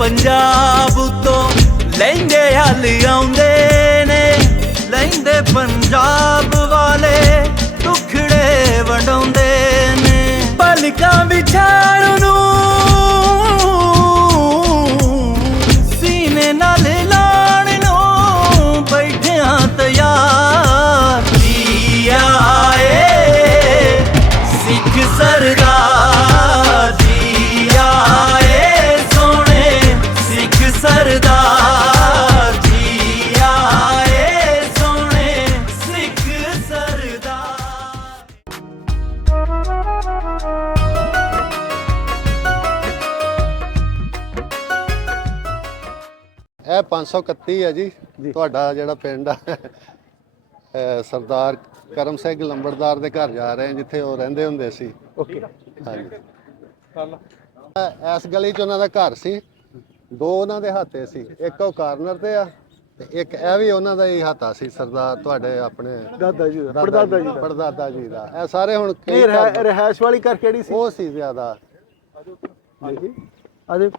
पंजाब तो लहिंदे हल आउंदे ने, लहिंदे पंजाब वाले टुकड़े वंडाउंदे ने। पलकां विछाण नूं सीने नाल लाण नूं बैठियां तैयार। जी आए सिख सरदार, जी आए सोने सिख सरदार, जी आए सोने सिख सरदार। ਇਹ 531 ਹੈ ਜੀ ਤੁਹਾਡਾ ਜਿਹੜਾ ਪਿੰਡ ਆ ਸਰਦਾਰ ਕਰਮ ਸਿੰਘ ਲੰਬੜਦਾਰ ਦੇ ਘਰ ਜਾ ਰਹੇ ਹਾਂ ਜਿੱਥੇ ਉਹ ਰਹਿੰਦੇ ਹੁੰਦੇ ਸੀ। ਓਕੇ ਹਾਂਜੀ ਇਸ ਗਲੀ 'ਚ ਉਹਨਾਂ ਦਾ ਘਰ ਸੀ। ਦੋ ਉਹਨਾਂ ਦੇ ਹਾਤੇ ਸੀ, ਇੱਕ ਉਹ ਕਾਰਨਰ ਤੇ ਆ ਤੇ ਇੱਕ ਇਹ ਵੀ ਉਹਨਾਂ ਦਾ ਹੀ ਹਾਤਾ ਸੀ ਸਰਦਾਰ ਤੁਹਾਡੇ ਆਪਣੇ ਦਾਦਾ ਜੀ ਦਾ, ਪੜਦਾਦਾ ਜੀ ਦਾ। ਪੜਦਾਦਾ ਜੀ ਦਾ। ਇਹ ਸਾਰੇ ਹੁਣ ਇਹ ਰਹਿائش ਵਾਲੀ ਘਰ ਕਿਹੜੀ ਸੀ? ਉਹ ਸੀ ਜ਼ਿਆਦਾ। ਦੇਖੀ ਆ ਦੇਖ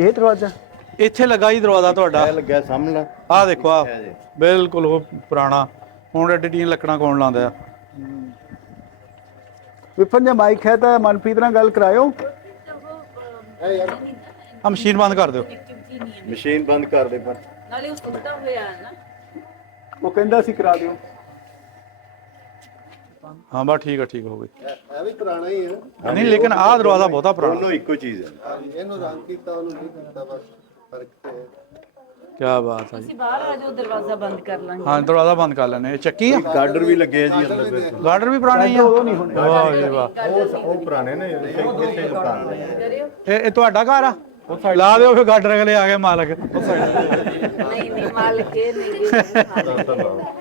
ਇਹ ਦਰਵਾਜ਼ਾ ਇੱਥੇ ਲੱਗਾ ਜੀ ਦਰਵਾਜ਼ਾ ਤੁਹਾਡਾ। ਇਹ ਲੱਗਿਆ ਸਾਹਮਣੇ। ਆਹ ਦੇਖੋ ਆ ਬਿਲਕੁਲ ਉਹ ਪੁਰਾਣਾ, ਹੁਣ ਐਡੀਆਂ ਲੱਕੜਾਂ ਕੌਣ ਲਾਉਂਦਾ ਆ। ਵਿਪਨ ਜੇ ਮਾਈਕ ਹੈ ਤਾਂ ਮਨਪ੍ਰੀਤ ਨਾਲ ਗੱਲ ਕਰਾਇਓ। ਆ ਮਸ਼ੀਨ ਬੰਦ ਕਰ ਦਿਓ। ਮਸ਼ੀਨ ਬੰਦ ਕਰ ਦੇ ਪਰ ਨਾਲੇ ਉਹ ਸੁੱਤਾ ਹੋਇਆ ਹੈ ਨਾ। ਉਹ ਕਹਿੰਦਾ ਸੀ ਕਰਾ ਦਿਓ। ਹਾਂ ਬਸ ਠੀਕ ਹੋ ਗਈ। ਇਹ ਵੀ ਪੁਰਾਣਾ ਹੀ ਹੈ। ਨਹੀਂ ਲੇਕਿਨ ਆਹ ਦਰਵਾਜ਼ਾ ਬਹੁਤਾ ਪੁਰਾਣਾ। ਦੋਨੋਂ ਇੱਕੋ ਚੀਜ਼ ਹੈ। ਇਹਨੂੰ ਰੰਗ ਕੀਤਾ ਉਹਨੂੰ ਨਹੀਂ ਕੀਤਾ, ਬਸ ਫਰਕ ਤੇ ਹੈ। ਕੀ ਬਾਤ ਹੈ ਜੀ। ਤੁਸੀਂ ਬਾਹਰ ਆ ਜਾਓ, ਦਰਵਾਜ਼ਾ ਬੰਦ ਕਰ ਲਾਂਗੇ। ਹਾਂ ਦਰਵਾਜ਼ਾ ਬੰਦ ਕਰ ਲੈਣੇ। ਇਹ ਚੱਕੀ ਆ, ਗਾਰਡਰ ਵੀ ਲੱਗੇ ਆ ਜੀ ਅੰਦਰ। ਗਾਰਡਰ ਵੀ ਪੁਰਾਣਾ ਹੀ ਆ। ਉਹ ਨਹੀਂ ਹੁਣ ਵਾਹ ਜੀ ਵਾਹ। ਉਹ ਪੁਰਾਣੇ ਨੇ ਇਸੇ ਮਕਾਨ ਦੇ। ਇਹ ਤੁਹਾਡਾ ਘਰ ਆ? ਲਾ ਦਿਓ ਫਿਰ ਗਾਰਡਰ, ਅਗਲੇ ਆ ਗਏ ਮਾਲਕ। ਨਹੀਂ ਮਾਲਕ ਇਹ ਨਹੀਂ।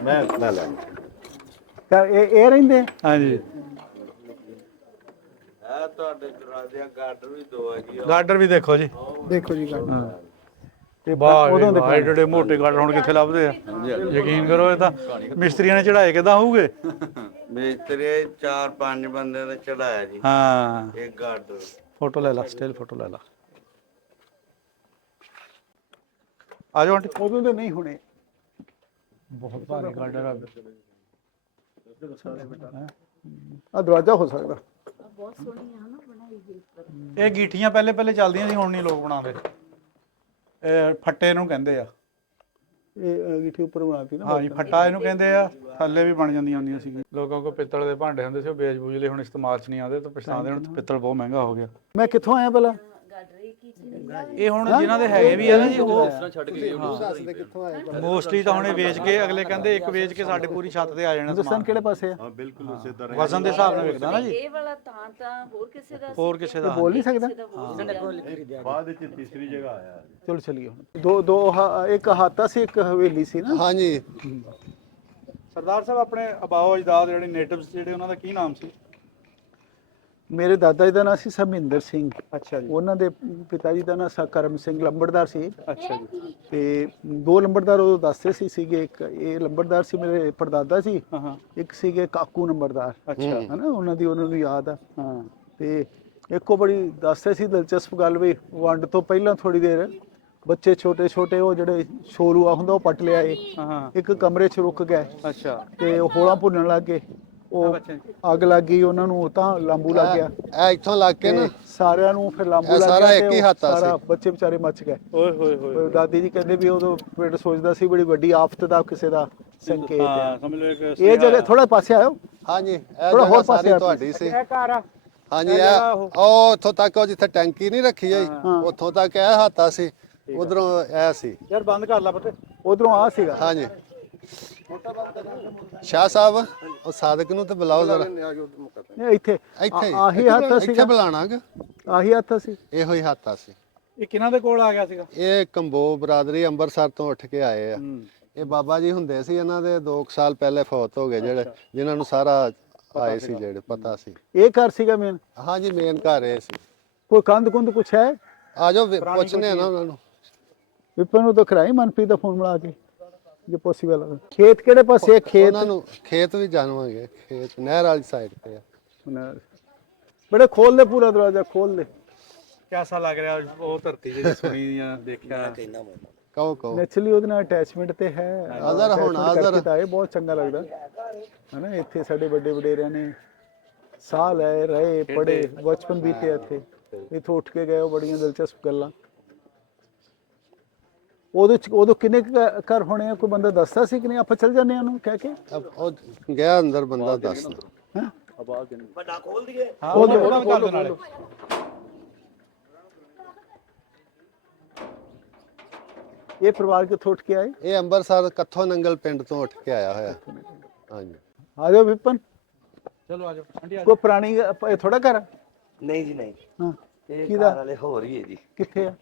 ਮੈਂ ਲੈ ਇਹ ਰਹਿੰਦੇ ਹਾਂਜੀ ਤੁਹਾਡੇ ਦਰਵਾਜ਼ੇ ਗਾਰਡਰ ਵੀ ਦੋ ਆ ਜੀ। ਗਾਰਡਰ ਵੀ ਦੇਖੋ ਜੀ। ਦੇਖੋ ਜੀ ਗੱਲ ਤੇ ਬਾਹਰ ਏਡੇ ਮੋਟੇ ਗਾਰਡਰ ਹੁਣ ਕਿੱਥੇ ਲੱਭਦੇ ਆ? ਯਕੀਨ ਕਰੋ ਇਹ ਤਾਂ ਮਿਸਤਰੀਆਂ ਨੇ ਚੜਾਏ ਕਿਦਾਂ ਹੋਊਗੇ। ਮਿਸਤਰੀ 4-5 ਬੰਦੇ ਨੇ ਚੜਾਇਆ ਜੀ ਹਾਂ ਇਹ ਗਾਰਡਰ। ਫੋਟੋ ਲੈ ਲਾ, ਸਟਿਲ ਫੋਟੋ ਲੈ ਲਾ। ਆ ਜਾਓ ਆਂਟੀ। ਉਦੋਂ ਦੇ ਨਹੀਂ ਹੋਣੇ। ਬਹੁਤ ਭਾਰੀ ਗਾਰਡਰ ਆ। ਆ ਦਰਵਾਜ਼ਾ ਹੋ ਸਕਦਾ। ਬਹੁਤ ਸੋਹਣੀ ਆ ਨਾ ਬਣਾਈ ਹੋਈ। ਇਹ ਗੀਠੀਆਂ ਪਹਿਲੇ ਚੱਲਦੀਆਂ ਸੀ, ਹੁਣ ਨਹੀਂ ਲੋਕ ਬਣਾਉਂਦੇ। ਇਹ ਫੱਟੇ ਨੂੰ ਕਹਿੰਦੇ ਆ। ਇਹ ਅੰਗੀਠੀ ਉੱਪਰ ਬਣਾਤੀ ਨਾ। ਹਾਂਜੀ ਫੱਟਾ ਇਹਨੂੰ ਕਹਿੰਦੇ ਆ। ਥੱਲੇ ਵੀ ਬਣ ਜਾਂਦੀਆਂ ਹੁੰਦੀਆਂ ਸੀ। ਲੋਕਾਂ ਕੋਲ ਪਿੱਤਲ ਦੇ ਭਾਂਡੇ ਹੁੰਦੇ ਸੀ, ਉਹ ਵੇਚ ਬੂਝ ਲਏ, ਹੁਣ ਇਸਤੇਮਾਲ 'ਚ ਨਹੀਂ ਆਉਂਦੇ ਤਾਂ ਪਛਤਾਉਂਦੇ। ਹੁਣ ਪਿੱਤਲ ਬਹੁਤ ਮਹਿੰਗਾ ਹੋ ਗਿਆ। ਮੈਂ ਕਿੱਥੋਂ ਆਇਆ ਪਹਿਲਾਂ? ਇਹ ਹੁਣ ਜਿਨ੍ਹਾਂ ਦੇ ਹੈਗੇ ਵੀ ਆ ਨਾ ਜੀ, ਉਹ ਦੱਸਦੇ ਕਿੱਥੋਂ ਆਏ। ਮੋਸਟਲੀ ਤਾਂ ਹੁਣੇ ਵੇਚ ਕੇ, ਅਗਲੇ ਕਹਿੰਦੇ ਇੱਕ ਵੇਚ ਕੇ ਸਾਡੇ ਪੂਰੀ ਛੱਤ ਤੇ ਆ ਜਾਣਾ ਹਿੰਦੁਸਤਾਨ ਸਮਾਨ। ਕਿਹੜੇ ਪਾਸੇ ਆ? ਹਾਂ ਬਿਲਕੁਲ ਉਸੇ ਤਰ੍ਹਾਂ ਵਜ਼ਨ ਦੇ ਹਿਸਾਬ ਨਾਲ ਵਿਕਦਾ ਨਾ ਜੀ। ਇਹ ਵਾਲਾ ਤਾਂ ਹੋਰ ਕਿਸੇ ਦਾ ਸੀ। ਹੋਰ ਕਿਸੇ ਦਾ ਬੋਲ ਨਹੀਂ ਸਕਦਾ। ਬਾਅਦ ਵਿੱਚ ਤੀਸਰੀ ਜਗ੍ਹਾ ਆਇਆ। ਚਲੋ ਚਲੀਏ ਹੁਣ। ਦੋ ਇੱਕ ਹਾਤਾ ਸੀ, ਇੱਕ ਹਵੇਲੀ ਸੀ ਨਾ। ਹਾਂਜੀ ਸਰਦਾਰ ਸਾਹਿਬ ਆਪਣੇ ਆਬਾਓ ਅਜਦਾਦ ਜਿਹੜੇ ਨੇਟਿਵਸ ਜਿਹੜੇ, ਉਹਨਾਂ ਦਾ ਕੀ ਨਾਮ ਸੀ? ਮੇਰੇ ਦਾਦਾ ਜੀ ਦਾ ਨਾਮ ਸੀ ਸਮਿੰਦਰ ਸਿੰਘ। ਅੱਛਾ ਜੀ। ਉਹਨਾਂ ਦੇ ਪਿਤਾ ਜੀ ਦਾ ਨਾਮ ਕਰਮ ਸਿੰਘ ਲੰਬੜਦਾਰ ਸੀ। ਅੱਛਾ ਜੀ। ਤੇ ਦੋ ਲੰਬੜਦਾਰ ਉਹ ਦੱਸਦੇ ਸੀਗੇ। ਇੱਕ ਇਹ ਲੰਬੜਦਾਰ ਸੀ ਮੇਰੇ ਪੜਦਾਦਾ ਜੀ। ਹਾਂ ਇੱਕ ਸੀਗੇ ਕਾਕੂ ਨੰਬਰਦਾਰ। ਅੱਛਾ। ਹਨਾ ਉਹਨਾਂ ਨੂੰ ਯਾਦ ਆ। ਹਾਂ ਤੇ ਇੱਕੋ ਬੜੀ ਦੱਸਦੇ ਸੀ ਦਿਲਚਸਪ ਗੱਲ ਵੀ, ਵੰਡ ਤੋਂ ਪਹਿਲਾਂ ਥੋੜੀ ਦੇਰ ਬੱਚੇ ਛੋਟੇ ਉਹ ਜਿਹੜੇ ਛੋਲੂਆ ਹੁੰਦਾ ਉਹ ਪੱਟ ਲਿਆਏ, ਹਾਂ ਇੱਕ ਕਮਰੇ 'ਚ ਰੁਕ ਗਏ ਅੱਛਾ। ਤੇ ਉਹ ਹੋਲਾਂ ਭੁੰਨਣ ਲੱਗ ਗਏ। ਉਹ ਅੱਗ ਲੱਗ ਗਈ ਉਹਨਾਂ ਨੂੰ, ਤਾਂ ਲਾਂਬੂ ਲੱਗ ਗਿਆ। ਇਹ ਇੱਥੋਂ ਲੱਗ ਕੇ ਨਾ ਸਾਰਿਆਂ ਨੂੰ ਫਿਰ ਲਾਂਬੂ ਇਹ ਲੱਗ ਗਿਆ। ਸਾਰਾ ਇੱਕ ਹੀ ਹਾਤਾ ਸੀ। ਸਾਰਾ ਬੱਚੇ ਵਿਚਾਰੇ ਮੱਚ ਗਏ। ਓਏ ਹੋਏ ਹੋਏ। ਦਾਦੀ ਜੀ ਕਹਿੰਦੇ ਵੀ ਉਦੋਂ ਪਿੰਡ ਸੋਚਦਾ ਸੀ ਬੜੀ ਵੱਡੀ ਆਫਤ ਦਾ ਕਿਸੇ ਦਾ ਸੰਕੇਤ ਹਾਂ ਹੈ। ਸਮਝ ਲਓ ਇੱਕ ਇਹ ਜਗ੍ਹਾ ਥੋੜਾ ਪਾਸੇ ਆਇਓ। ਹਾਂਜੀ ਇਹ ਥੋੜਾ ਹੋਰ ਜਗ੍ਹਾ ਪਾਸੇ ਸਾਰੀ ਆ ਤੁਹਾਡੀ ਸੀ। ਇਹ ਘਰ ਆ। ਹਾਂਜੀ ਇਹ ਉਹ ਉੱਥੋਂ ਤੱਕ ਉਹ ਜਿੱਥੇ ਟੈਂਕੀ ਨਹੀਂ ਰੱਖੀ ਜਾਈ ਉੱਥੋਂ ਤੱਕ ਇਹ ਹਾਤਾ ਸੀ। ਉਧਰੋਂ ਇਹ ਸੀ। ਯਾਰ ਬੰਦ ਕਰ ਲਾ ਪਤੇ। ਉਧਰੋਂ ਆ ਸੀਗਾ। ਹਾਂਜੀ ਸ਼ਾਹ ਸਾਹਿਬ ਉਹ ਸਾਦਕ ਨੂੰ ਤੇ ਬੁਲਾਓ ਜ਼ਰਾ। ਨਹੀਂ ਇੱਥੇ ਇੱਥੇ ਆਹੀ ਹੱਥ ਇੱਥੇ ਸੀਗਾ। ਬੁਲਾਣਾਗਾ। ਆਹੀ ਹੱਥ ਸੀ। ਇਹੋ ਹੀ ਹਾਤਾ ਸੀ। ਇਹ ਕਿਹਨਾਂ ਦੇ ਕੋਲ ਆ ਗਿਆ ਸੀਗਾ? ਇਹ ਕੰਬੋ ਬਰਾਦਰੀ ਅੰਮ੍ਰਿਤਸਰ ਤੋਂ ਉੱਠ ਕੇ ਆਏ ਆ। ਇਹ ਬਾਬਾ ਜੀ ਹੁੰਦੇ ਸੀ, ਇਹਨਾਂ ਦੇ 2 ਸਾਲ ਪਹਿਲੇ ਫੌਤ ਹੋ ਗਏ, ਜਿਹੜੇ ਜਿਨ੍ਹਾਂ ਨੂੰ ਸਾਰਾ ਆਏ ਸੀ, ਜਿਹੜੇ ਪਤਾ ਸੀ। ਇਹ ਘਰ ਸੀਗਾ ਮੇਨ? ਹਾਂਜੀ ਮੇਨ ਘਰ ਇਹ ਸੀ। ਕੋਈ ਕੰਧ ਕੁੰਧ ਕੁਛ ਹੈ? ਆ ਜਾਓ ਪੁੱਛਨੇ ਆ ਨਾ ਉਹਨਾਂ ਨੂੰ। ਵਿਪਨ ਨੂੰ ਤਾਂ ਕਰਾਈ ਮਨਪ੍ਰੀਤ ਦਾ ਫੋਨ ਮਿਲਾ ਕੇ ਜੇ ਪੋਸੀਬਲ ਹੈ। ਖੇਤ ਕਿਹੜੇ ਪਾਸੇ ਹੈ? ਖੇਤ ਉਹਨਾਂ ਨੂੰ ਖੇਤ ਵੀ ਜਾਣਵਾਂਗੇ। ਖੇਤ ਨਹਿਰ ਵਾਲੀ ਸਾਈਡ ਤੇ ਆ। ਬੜੇ ਖੋਲ ਦੇ, ਪੂਰਾ ਦਰਵਾਜ਼ਾ ਖੋਲ ਦੇ। ਕਿਹਦਾ ਲੱਗ ਰਿਹਾ ਉਹ ਧਰਤੀ ਜਿਹੜੀ ਸੁਣੀ ਜਾਂ ਦੇਖਿਆ? ਕਹੋ ਕਹੋ ਨੈਚੁਰਲੀ ਉਹਦੇ ਨਾਲ ਅਟੈਚਮੈਂਟ ਤੇ ਹੈ। ਆਦਰ ਹੁਣ attachment ਆਦਰ ਕਰਕੇ ਤਾਂ ਇਹ ਬਹੁਤ ਚੰਗਾ ਲੱਗਦਾ ਹੈ ਨਾ। ਇੱਥੇ ਸਾਡੇ ਵੱਡੇ ਵਡੇਰਿਆਂ ਨੇ ਸਾਹ ਲੈ ਰਹੇ ਪੜੇ ਬਚਪਨ ਬੀਤੇ ਇੱਥੇ, ਇੱਥੋਂ ਉੱਠ ਕੇ ਗਏ। ਉਹ ਬੜੀਆਂ ਦਿਲਚਸਪ ਗੱਲਾਂ। ਉਦੋਂ ਕਿੰਨੇ ਕੁ ਘਰ ਹੋਣੇ ਆ? ਕੋਈ ਬੰਦਾ ਦੱਸਦਾ ਸੀ ਕਿ ਨਹੀਂ ਆਪਾਂ ਚੱਲ ਜਾਂਦੇ ਆ ਉਹਨੂੰ ਕਹਿ ਕੇ? ਉਹ ਗਿਆ ਅੰਦਰ ਬੰਦਾ ਦੱਸਦਾ। ਹੈਂ? ਹਾਂ ਉਹ ਕਰ ਦੇ ਨਾਲੇ। ਇਹ ਪਰਿਵਾਰ ਕਿੱਥੋਂ ਉੱਠ ਕੇ ਆਏ? ਇਹ ਅੰਮ੍ਰਿਤਸਰ ਕੱਥੋ ਨੰਗਲ ਪਿੰਡ ਤੋਂ ਉੱਠ ਕੇ ਆਇਆ ਹੋਇਆ। ਹਾਂਜੀ ਆ ਜਾਓ ਵਿਪਨ। ਚਲੋ ਆ ਜਾਓ ਆਂਟੀ। ਕੋਈ ਪੁਰਾਣੀ ਇਹ ਥੋੜਾ ਘਰ ਆ? ਨਹੀਂ ਜੀ ਨਹੀਂ, ਹਾਂ ਇਹ ਕਿਹਦਾ? ਘਰ ਵਾਲੇ ਹੋਰ ਹੀ ਹੈ ਜੀ। ਕਿੱਥੇ ਆ?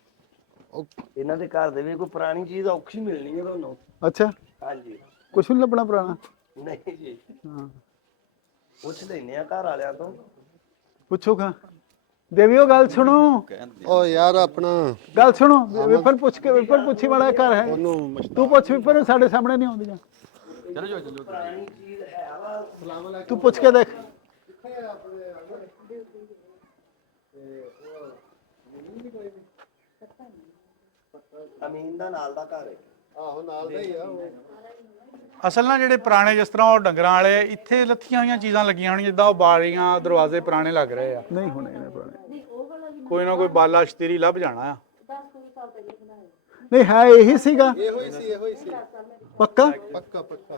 ਇਹਨਾਂ ਦੇ ਘਰ ਦੇ ਵੀ ਕੋਈ ਪੁਰਾਣੀ ਚੀਜ਼ ਔਖੀ ਮਿਲਣੀ ਹੈ ਤੁਹਾਨੂੰ। ਅੱਛਾ, ਹਾਂਜੀ ਕੁਛ ਨਹੀਂ ਲੱਭਣਾ ਪੁਰਾਣਾ? ਨਹੀਂ ਜੀ, ਹਾਂ ਪੁੱਛ ਲੈਨੇ ਆ ਘਰ ਵਾਲਿਆਂ ਤੋਂ। ਪੁੱਛੋ ਖਾਂ। ਦੇਵੀਓ ਗੱਲ ਸੁਣੋ, ਉਹ ਯਾਰ ਆਪਣਾ ਗੱਲ ਸੁਣੋ। ਵਿਪਨ ਪੁੱਛ ਕੇ, ਵਿਪਨ ਪੁੱਛੀ ਵਾਲਾ ਘਰ ਹੈ। ਉਹਨੂੰ ਤੂੰ ਪੁੱਛ ਵਿਪਨ, ਸਾਡੇ ਸਾਹਮਣੇ ਨਹੀਂ ਆਉਂਦੀਆਂ। ਤੂੰ ਪੁੱਛ ਕੇ ਦੇਖ। ਅਮੀਨ ਦਾ ਨਾਲ ਦਾ ਘਰ ਹੈ। ਆਹੋ ਨਾਲ ਦਾ ਹੀ ਆ। ਅਸਲ ਨਾਲ ਜਿਹੜੇ ਪੁਰਾਣੇ ਜਿਸ ਤਰ੍ਹਾਂ ਉਹ ਡੰਗਰਾਂ ਵਾਲੇ ਇੱਥੇ ਲੱਥੀਆਂ ਹੋਈਆਂ ਚੀਜ਼ਾਂ ਲੱਗੀਆਂ ਹੋਣੀਆਂ, ਜਿੱਦਾਂ ਉਹ ਬਾਰੀਆਂ ਦਰਵਾਜ਼ੇ ਪੁਰਾਣੇ ਲੱਗ ਰਹੇ ਆ। ਨਹੀਂ ਹੋਣੇ ਇਹਨੇ ਪੁਰਾਣੇ। ਕੋਈ ਨਾ ਕੋਈ ਬਾਲਾ ਸ਼ਤੀਰੀ ਲੱਭ ਜਾਣਾ ਆ। ਨਹੀਂ ਹੈ ਇਹੀ ਸੀਗਾ। ਇਹੋ ਹੀ ਸੀ ਪੱਕਾ? ਪੱਕਾ ਪੱਕਾ।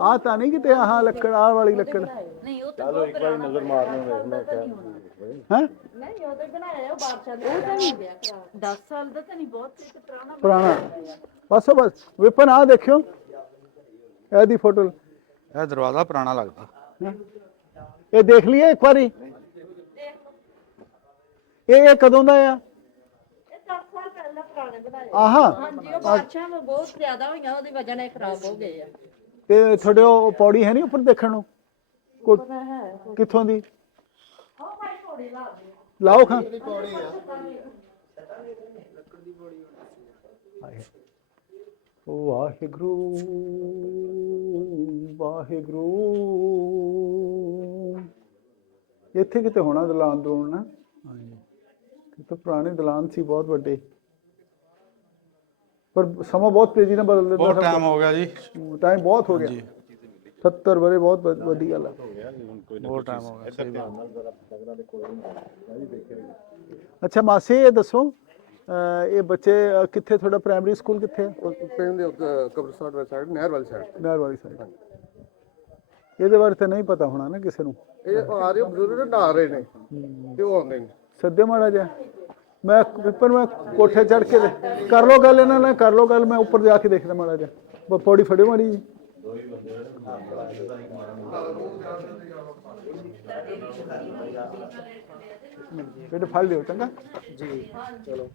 ਆ ਤਾਂ ਨਹੀਂ ਕਿਤੇ ਆਹ ਲੱਕੜ, ਆਹ ਵਾਲੀ ਲੱਕੜ ਨਹੀਂ ਉਹ ਤਾਂ ਬਹੁਤ ਪੁਰਾਣਾ ਨਜ਼ਰ ਮਾਰਨੇ ਵੇਖਣਾ ਹੈ। ਨਹੀਂ ਉਹ ਤਾਂ ਬਣਾਇਆ ਉਹ ਬਾਦਸ਼ਾਹ ਨੇ। ਉਹ ਤਾਂ ਨਹੀਂ 10 ਸਾਲ ਦਾ ਤਾਂ ਨਹੀਂ, ਬਹੁਤ ਤੇ ਪੁਰਾਣਾ ਪੁਰਾਣਾ ਬਸ। ਬਸ ਵਿਪਨ ਆ ਦੇਖਿਓ ਇਹਦੀ ਫੋਟੋ। ਇਹ ਦਰਵਾਜ਼ਾ ਪੁਰਾਣਾ ਲੱਗਦਾ। ਇਹ ਦੇਖ ਲਈਏ ਇੱਕ ਵਾਰੀ। ਇਹ ਕਦੋਂ ਦਾ ਆ? ਇਹ 10 ਸਾਲ ਪਹਿਲਾਂ ਪੁਰਾਣੇ ਬਣਾਏ। ਆਹਾ ਹਾਂਜੀ ਉਹ ਬਾਦਸ਼ਾਹ ਨੂੰ ਬਹੁਤ ਜ਼ਿਆਦਾ ਹੋਈਆਂ, ਉਹਦੀ ਵਜ੍ਹਾ ਨਾਲ ਖਰਾਬ ਹੋ ਗਏ ਆ। ਤੇ ਤੁਹਾਡੇ ਉਹ ਪੌੜੀ ਹੈ ਨਹੀਂ ਉੱਪਰ ਦੇਖਣ ਨੂੰ? ਕਿੱਥੋਂ ਦੀ? ਲਾਓ ਖਾਂ। ਵਾਹਿਗੁਰੂ ਵਾਹਿਗੁਰੂ। ਇੱਥੇ ਕਿਤੇ ਹੋਣਾ ਦਲਾਨ ਦਲੂਨ ਨਾ? ਕਿਤੇ ਪੁਰਾਣੇ ਦਲਾਨ ਸੀ ਬਹੁਤ ਵੱਡੇ, ਪਰ ਸਮਾਂ ਬਹੁਤ ਤੇਜ਼ੀ ਨਾਲ ਬਦਲ ਬਹੁਤ ਦਿੰਦਾ। ਟਾਈਮ ਹੋ ਗਿਆ ਜੀ। ਟਾਈਮ ਬਹੁਤ ਹੋ ਗਿਆ। 70 ਵਰੇ ਬਹੁਤ ਵੱਡੀ ਗੱਲ ਹੈ। ਬਹੁਤ ਟਾਈਮ ਹੋ ਗਿਆ, ਸਹੀ ਬਾਤ। ਅੱਛਾ ਮਾਸੀ ਇਹ ਦੱਸੋ, ਇਹ ਬੱਚੇ ਕਿੱਥੇ? ਤੁਹਾਡਾ ਪ੍ਰਾਇਮਰੀ ਸਕੂਲ ਕਿੱਥੇ ਹੈ? ਪਿੰਡ ਦੇ ਕਬਰਸਤਾਨ ਵਾਲੀ ਸਾਈਡ, ਨਹਿਰ ਵਾਲੀ ਸਾਈਡ। ਨਹਿਰ ਵਾਲੀ ਸਾਈਡ। ਇਹਦੇ ਬਾਰੇ ਤਾਂ ਨਹੀਂ ਪਤਾ ਹੋਣਾ ਨਾ ਕਿਸੇ ਨੂੰ। ਇਹ ਆ ਰਹੇ ਬਜ਼ੁਰਗ ਨਹਾ ਰਹੇ ਨੇ ਤੇ ਉਹ ਆਉਂਦੇ ਨੇ। ਸੱਦੇ ਮਾੜਾ ਜਿਹਾ। ਮੈਂ ਵਿਪਨ, ਮੈਂ ਕੋਠੇ ਚੜ ਕੇ ਕਰ ਲੋ ਗੱਲ ਇਹਨਾਂ ਨਾਲ, ਕਰ ਲੋ ਗੱਲ। ਮੈਂ ਉੱਪਰ ਜਾ ਕੇ ਦੇਖਦਾ ਮਾੜਾ ਜਿਹਾ। ਪੌੜੀ ਫੜਿਓ ਮਾੜੀ ਜੀ। ਬੇਟੇ ਫੜ ਲਿਓ ਚੰਗਾ ਜੀ। ਚਲੋ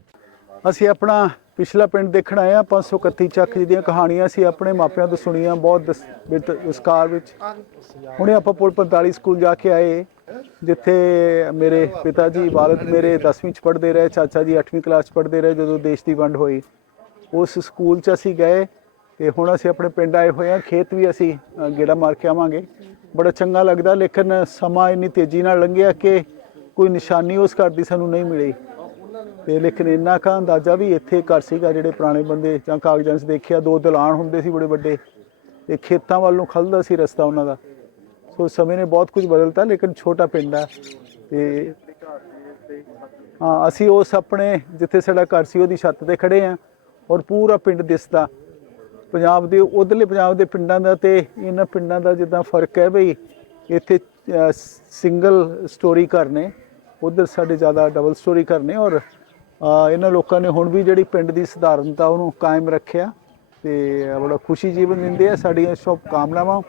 ਅਸੀਂ ਆਪਣਾ ਪਿਛਲਾ ਪਿੰਡ ਦੇਖਣ ਆਏ ਆ। 531 ਚੱਕ ਦੀਆਂ ਕਹਾਣੀਆਂ ਸੀ ਆਪਣੇ ਮਾਪਿਆਂ ਤੋਂ ਸੁਣੀਆਂ ਬਹੁਤ ਵਿਸਕਾਰ ਵਿੱਚ। ਹੁਣੇ ਆਪਾਂ ਪੁਲ 45 ਸਕੂਲ ਜਾ ਕੇ ਆਏ, ਜਿੱਥੇ ਮੇਰੇ ਪਿਤਾ ਜੀ ਵਾਲਦ ਮੇਰੇ 10ਵੀਂ 'ਚ ਪੜ੍ਹਦੇ ਰਹੇ, ਚਾਚਾ ਜੀ 8ਵੀਂ ਕਲਾਸ 'ਚ ਪੜ੍ਹਦੇ ਰਹੇ ਜਦੋਂ ਦੇਸ਼ ਦੀ ਵੰਡ ਹੋਈ। ਉਸ ਸਕੂਲ 'ਚ ਅਸੀਂ ਗਏ ਤੇ ਹੁਣ ਅਸੀਂ ਆਪਣੇ ਪਿੰਡ ਆਏ ਹੋਏ ਹਾਂ। ਖੇਤ ਵੀ ਅਸੀਂ ਗੇੜਾ ਮਾਰ ਕੇ ਆਵਾਂਗੇ। ਬੜਾ ਚੰਗਾ ਲੱਗਦਾ, ਲੇਕਿਨ ਸਮਾਂ ਇੰਨੀ ਤੇਜ਼ੀ ਨਾਲ ਲੰਘਿਆ ਕਿ ਕੋਈ ਨਿਸ਼ਾਨੀ ਉਸ ਘਰ ਦੀ ਸਾਨੂੰ ਨਹੀਂ ਮਿਲੀ। ਤੇ ਲੇਕਿਨ ਇੰਨਾ ਕੁ ਅੰਦਾਜ਼ਾ ਵੀ ਇੱਥੇ ਘਰ ਸੀਗਾ। ਜਿਹੜੇ ਪੁਰਾਣੇ ਬੰਦੇ ਜਾਂ ਕਾਗਜ਼ਾਂ 'ਚ ਦੇਖਿਆ, 2 ਦਲਾਨ ਹੁੰਦੇ ਸੀ ਬੜੇ ਵੱਡੇ, ਤੇ ਖੇਤਾਂ ਵੱਲ ਨੂੰ ਖੁੱਲ੍ਹਦਾ ਸੀ ਰਸਤਾ ਉਹਨਾਂ ਦਾ। ਸੋ ਸਮੇਂ ਨੇ ਬਹੁਤ ਕੁਝ ਬਦਲਤਾ, ਲੇਕਿਨ ਛੋਟਾ ਪਿੰਡ ਹੈ। ਤੇ ਹਾਂ, ਅਸੀਂ ਉਸ ਆਪਣੇ ਜਿੱਥੇ ਸਾਡਾ ਘਰ ਸੀ ਉਹਦੀ ਛੱਤ ਤੇ ਖੜੇ ਹਾਂ ਔਰ ਪੂਰਾ ਪਿੰਡ ਦਿਸਦਾ। ਪੰਜਾਬ ਦੇ ਉਧਰਲੇ ਪੰਜਾਬ ਦੇ ਪਿੰਡਾਂ ਦਾ ਤੇ ਇਹਨਾਂ ਪਿੰਡਾਂ ਦਾ ਜਿੱਦਾਂ ਫਰਕ ਹੈ ਬਈ, ਇੱਥੇ ਸਿੰਗਲ ਸਟੋਰੀ ਘਰ ਨੇ, ਉਧਰ ਸਾਡੇ ਜ਼ਿਆਦਾ ਡਬਲ ਸਟੋਰੀ ਘਰ ਨੇ। ਔਰ ਇਹਨਾਂ ਲੋਕਾਂ ਨੇ ਹੁਣ ਵੀ ਜਿਹੜੀ ਪਿੰਡ ਦੀ ਸਧਾਰਨਤਾ ਉਹਨੂੰ ਕਾਇਮ ਰੱਖਿਆ ਤੇ ਬੜਾ ਖੁਸ਼ੀ ਜੀਵਨ ਦਿੰਦੇ ਆ। ਸਾਡੀਆਂ ਸ਼ੁਭ ਕਾਮਨਾਵਾਂ।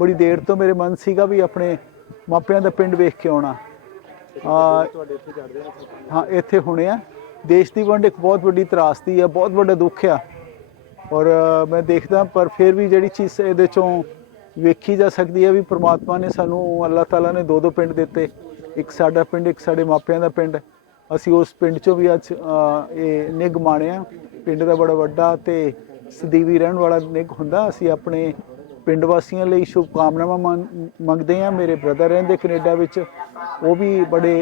ਬੜੀ ਦੇਰ ਤੋਂ ਮੇਰੇ ਮਨ ਸੀਗਾ ਵੀ ਆਪਣੇ ਮਾਪਿਆਂ ਦਾ ਪਿੰਡ ਵੇਖ ਕੇ ਆਉਣਾ। ਹਾਂ ਇੱਥੇ ਹੁਣੇ ਆ। ਦੇਸ਼ ਦੀ ਵੰਡ ਇੱਕ ਬਹੁਤ ਵੱਡੀ ਤਰਾਸਦੀ ਹੈ, ਬਹੁਤ ਵੱਡਾ ਦੁੱਖ ਆ। ਔਰ ਮੈਂ ਦੇਖਦਾ, ਪਰ ਫਿਰ ਵੀ ਜਿਹੜੀ ਚੀਜ਼ ਇਹਦੇ ਚੋਂ ਵੇਖੀ ਜਾ ਸਕਦੀ ਹੈ ਵੀ ਪ੍ਰਮਾਤਮਾ ਨੇ ਸਾਨੂੰ, ਅੱਲਾਹ ਤਾਲਾ ਨੇ 2 ਪਿੰਡ ਦਿੱਤੇ। ਇੱਕ ਸਾਡਾ ਪਿੰਡ, ਇੱਕ ਸਾਡੇ ਮਾਪਿਆਂ ਦਾ ਪਿੰਡ। ਅਸੀਂ ਉਸ ਪਿੰਡ 'ਚੋਂ ਵੀ ਅੱਜ ਇਹ ਨਿੱਘ ਮਾਣਿਆ। ਪਿੰਡ ਦਾ ਬੜਾ ਵੱਡਾ ਤੇ ਸਦੀਵੀ ਰਹਿਣ ਵਾਲਾ ਨਿੱਘ ਹੁੰਦਾ। ਅਸੀਂ ਆਪਣੇ ਪਿੰਡ ਵਾਸੀਆਂ ਲਈ ਸ਼ੁਭ ਕਾਮਨਾਵਾਂ ਮੰਗਦੇ ਹਾਂ। ਮੇਰੇ ਬ੍ਰਦਰ ਰਹਿੰਦੇ ਕੈਨੇਡਾ ਵਿੱਚ, ਉਹ ਵੀ ਬੜੇ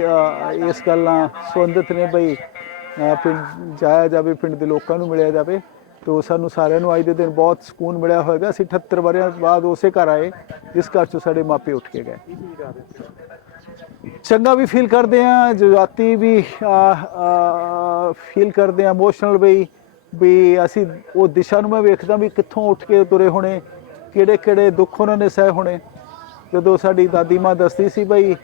ਇਸ ਗੱਲ ਨਾਲ ਸੰਬੰਧਿਤ ਨੇ ਬਈ ਪਿੰਡ ਜਾਇਆ ਜਾਵੇ, ਪਿੰਡ ਦੇ ਲੋਕਾਂ ਨੂੰ ਮਿਲਿਆ ਜਾਵੇ। ਤੋ ਸਾਨੂੰ ਸਾਰਿਆਂ ਨੂੰ ਅੱਜ ਦੇ ਦਿਨ ਬਹੁਤ ਸਕੂਨ ਮਿਲਿਆ ਹੋਏਗਾ। ਅਸੀਂ 78 ਵਰ੍ਹਿਆਂ ਬਾਅਦ ਉਸੇ ਘਰ ਆਏ ਜਿਸ ਘਰ 'ਚੋਂ ਸਾਡੇ ਮਾਪੇ ਉੱਠ ਕੇ ਗਏ। ਚੰਗਾ ਵੀ ਫੀਲ ਕਰਦੇ ਹਾਂ, ਜਜ਼ਬਾਤੀ ਵੀ ਫੀਲ ਕਰਦੇ ਹਾਂ, ਇਮੋਸ਼ਨਲ ਵੀ ਅਸੀਂ ਉਹ ਦਿਸ਼ਾ ਨੂੰ ਮੈਂ ਵੇਖਦਾ ਵੀ ਕਿੱਥੋਂ ਉੱਠ ਕੇ ਤੁਰੇ ਹੋਣੇ, ਕਿਹੜੇ ਕਿਹੜੇ ਦੁੱਖ ਉਹਨਾਂ ਨੇ ਸਹਿ ਹੋਣੇ। ਜਦੋਂ ਸਾਡੀ ਦਾਦੀ ਮਾਂ ਦੱਸਦੀ ਸੀ ਬਈ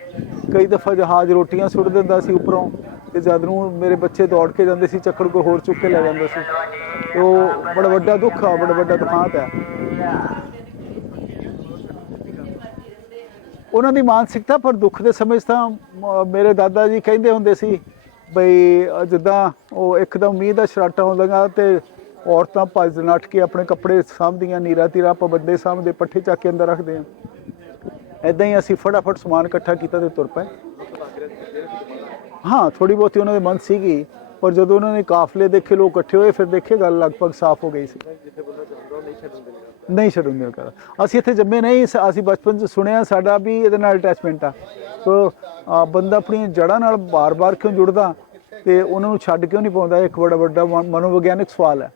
ਕਈ ਦਫਾ ਜਹਾਜ਼ ਰੋਟੀਆਂ ਸੁੱਟ ਦਿੰਦਾ ਸੀ ਉੱਪਰੋਂ, ਤੇ ਜਦ ਨੂੰ ਮੇਰੇ ਬੱਚੇ ਦੌੜ ਕੇ ਜਾਂਦੇ ਸੀ, ਚੱਕਰ ਕੋਈ ਹੋਰ ਚੁੱਕ ਕੇ ਲੈ ਜਾਂਦਾ ਸੀ। ਤੇ ਉਹ ਬੜਾ ਵੱਡਾ ਦੁੱਖ ਆ, ਬੜਾ ਵੱਡਾ ਦੁਖਾਂਤ ਹੈ। ਉਹਨਾਂ ਦੀ ਮਾਨਸਿਕਤਾ, ਪਰ ਦੁੱਖ ਦੇ ਸਮੇਂ 'ਚ ਤਾਂ ਮੇਰੇ ਦਾਦਾ ਜੀ ਕਹਿੰਦੇ ਹੁੰਦੇ ਸੀ ਬਈ ਜਿੱਦਾਂ ਉਹ ਇੱਕਦਮ ਮੀਂਹ ਦਾ ਸ਼ਰਾਟਾ ਆਉਂਦਾ ਤੇ ਔਰਤਾਂ ਭੱਜ ਨੱਠ ਕੇ ਆਪਣੇ ਕੱਪੜੇ ਸਾਂਭਦੀਆਂ, ਨੀਰਾ ਤੀਰਾ ਆਪਾਂ ਵੱਡੇ ਸਾਂਭਦੇ, ਪੱਠੇ ਚੱਕ ਕੇ ਅੰਦਰ ਰੱਖਦੇ ਹਾਂ। ਇੱਦਾਂ ਹੀ ਅਸੀਂ ਫਟਾਫਟ ਸਮਾਨ ਇਕੱਠਾ ਕੀਤਾ ਤੇ ਤੁਰ ਪਏ। ਹਾਂ, ਥੋੜ੍ਹੀ ਬਹੁਤੀ ਉਹਨਾਂ ਦੇ ਮਨ ਸੀਗੀ, ਪਰ ਜਦੋਂ ਉਹਨਾਂ ਨੇ ਕਾਫਲੇ ਦੇਖੇ, ਲੋਕ ਇਕੱਠੇ ਹੋਏ, ਫਿਰ ਦੇਖੇ ਗੱਲ ਲਗਭਗ ਸਾਫ਼ ਹੋ ਗਈ ਸੀ। ਨਹੀਂ ਛੱਡਣ ਦਿਲ ਕਰਦਾ। ਅਸੀਂ ਇੱਥੇ ਜੰਮੇ ਨਹੀਂ, ਅਸੀਂ ਬਚਪਨ 'ਚ ਸੁਣਿਆ, ਸਾਡਾ ਵੀ ਇਹਦੇ ਨਾਲ ਅਟੈਚਮੈਂਟ ਆ। ਸੋ ਬੰਦਾ ਆਪਣੀਆਂ ਜੜ੍ਹਾਂ ਨਾਲ ਬਾਰ-ਬਾਰ ਕਿਉਂ ਜੁੜਦਾ ਤੇ ਉਹਨਾਂ ਨੂੰ ਛੱਡ ਕਿਉਂ ਨਹੀਂ ਪਾਉਂਦਾ, ਇੱਕ ਬੜਾ ਵੱਡਾ ਮਨੋਵਿਗਿਆਨਿਕ ਸਵਾਲ ਹੈ।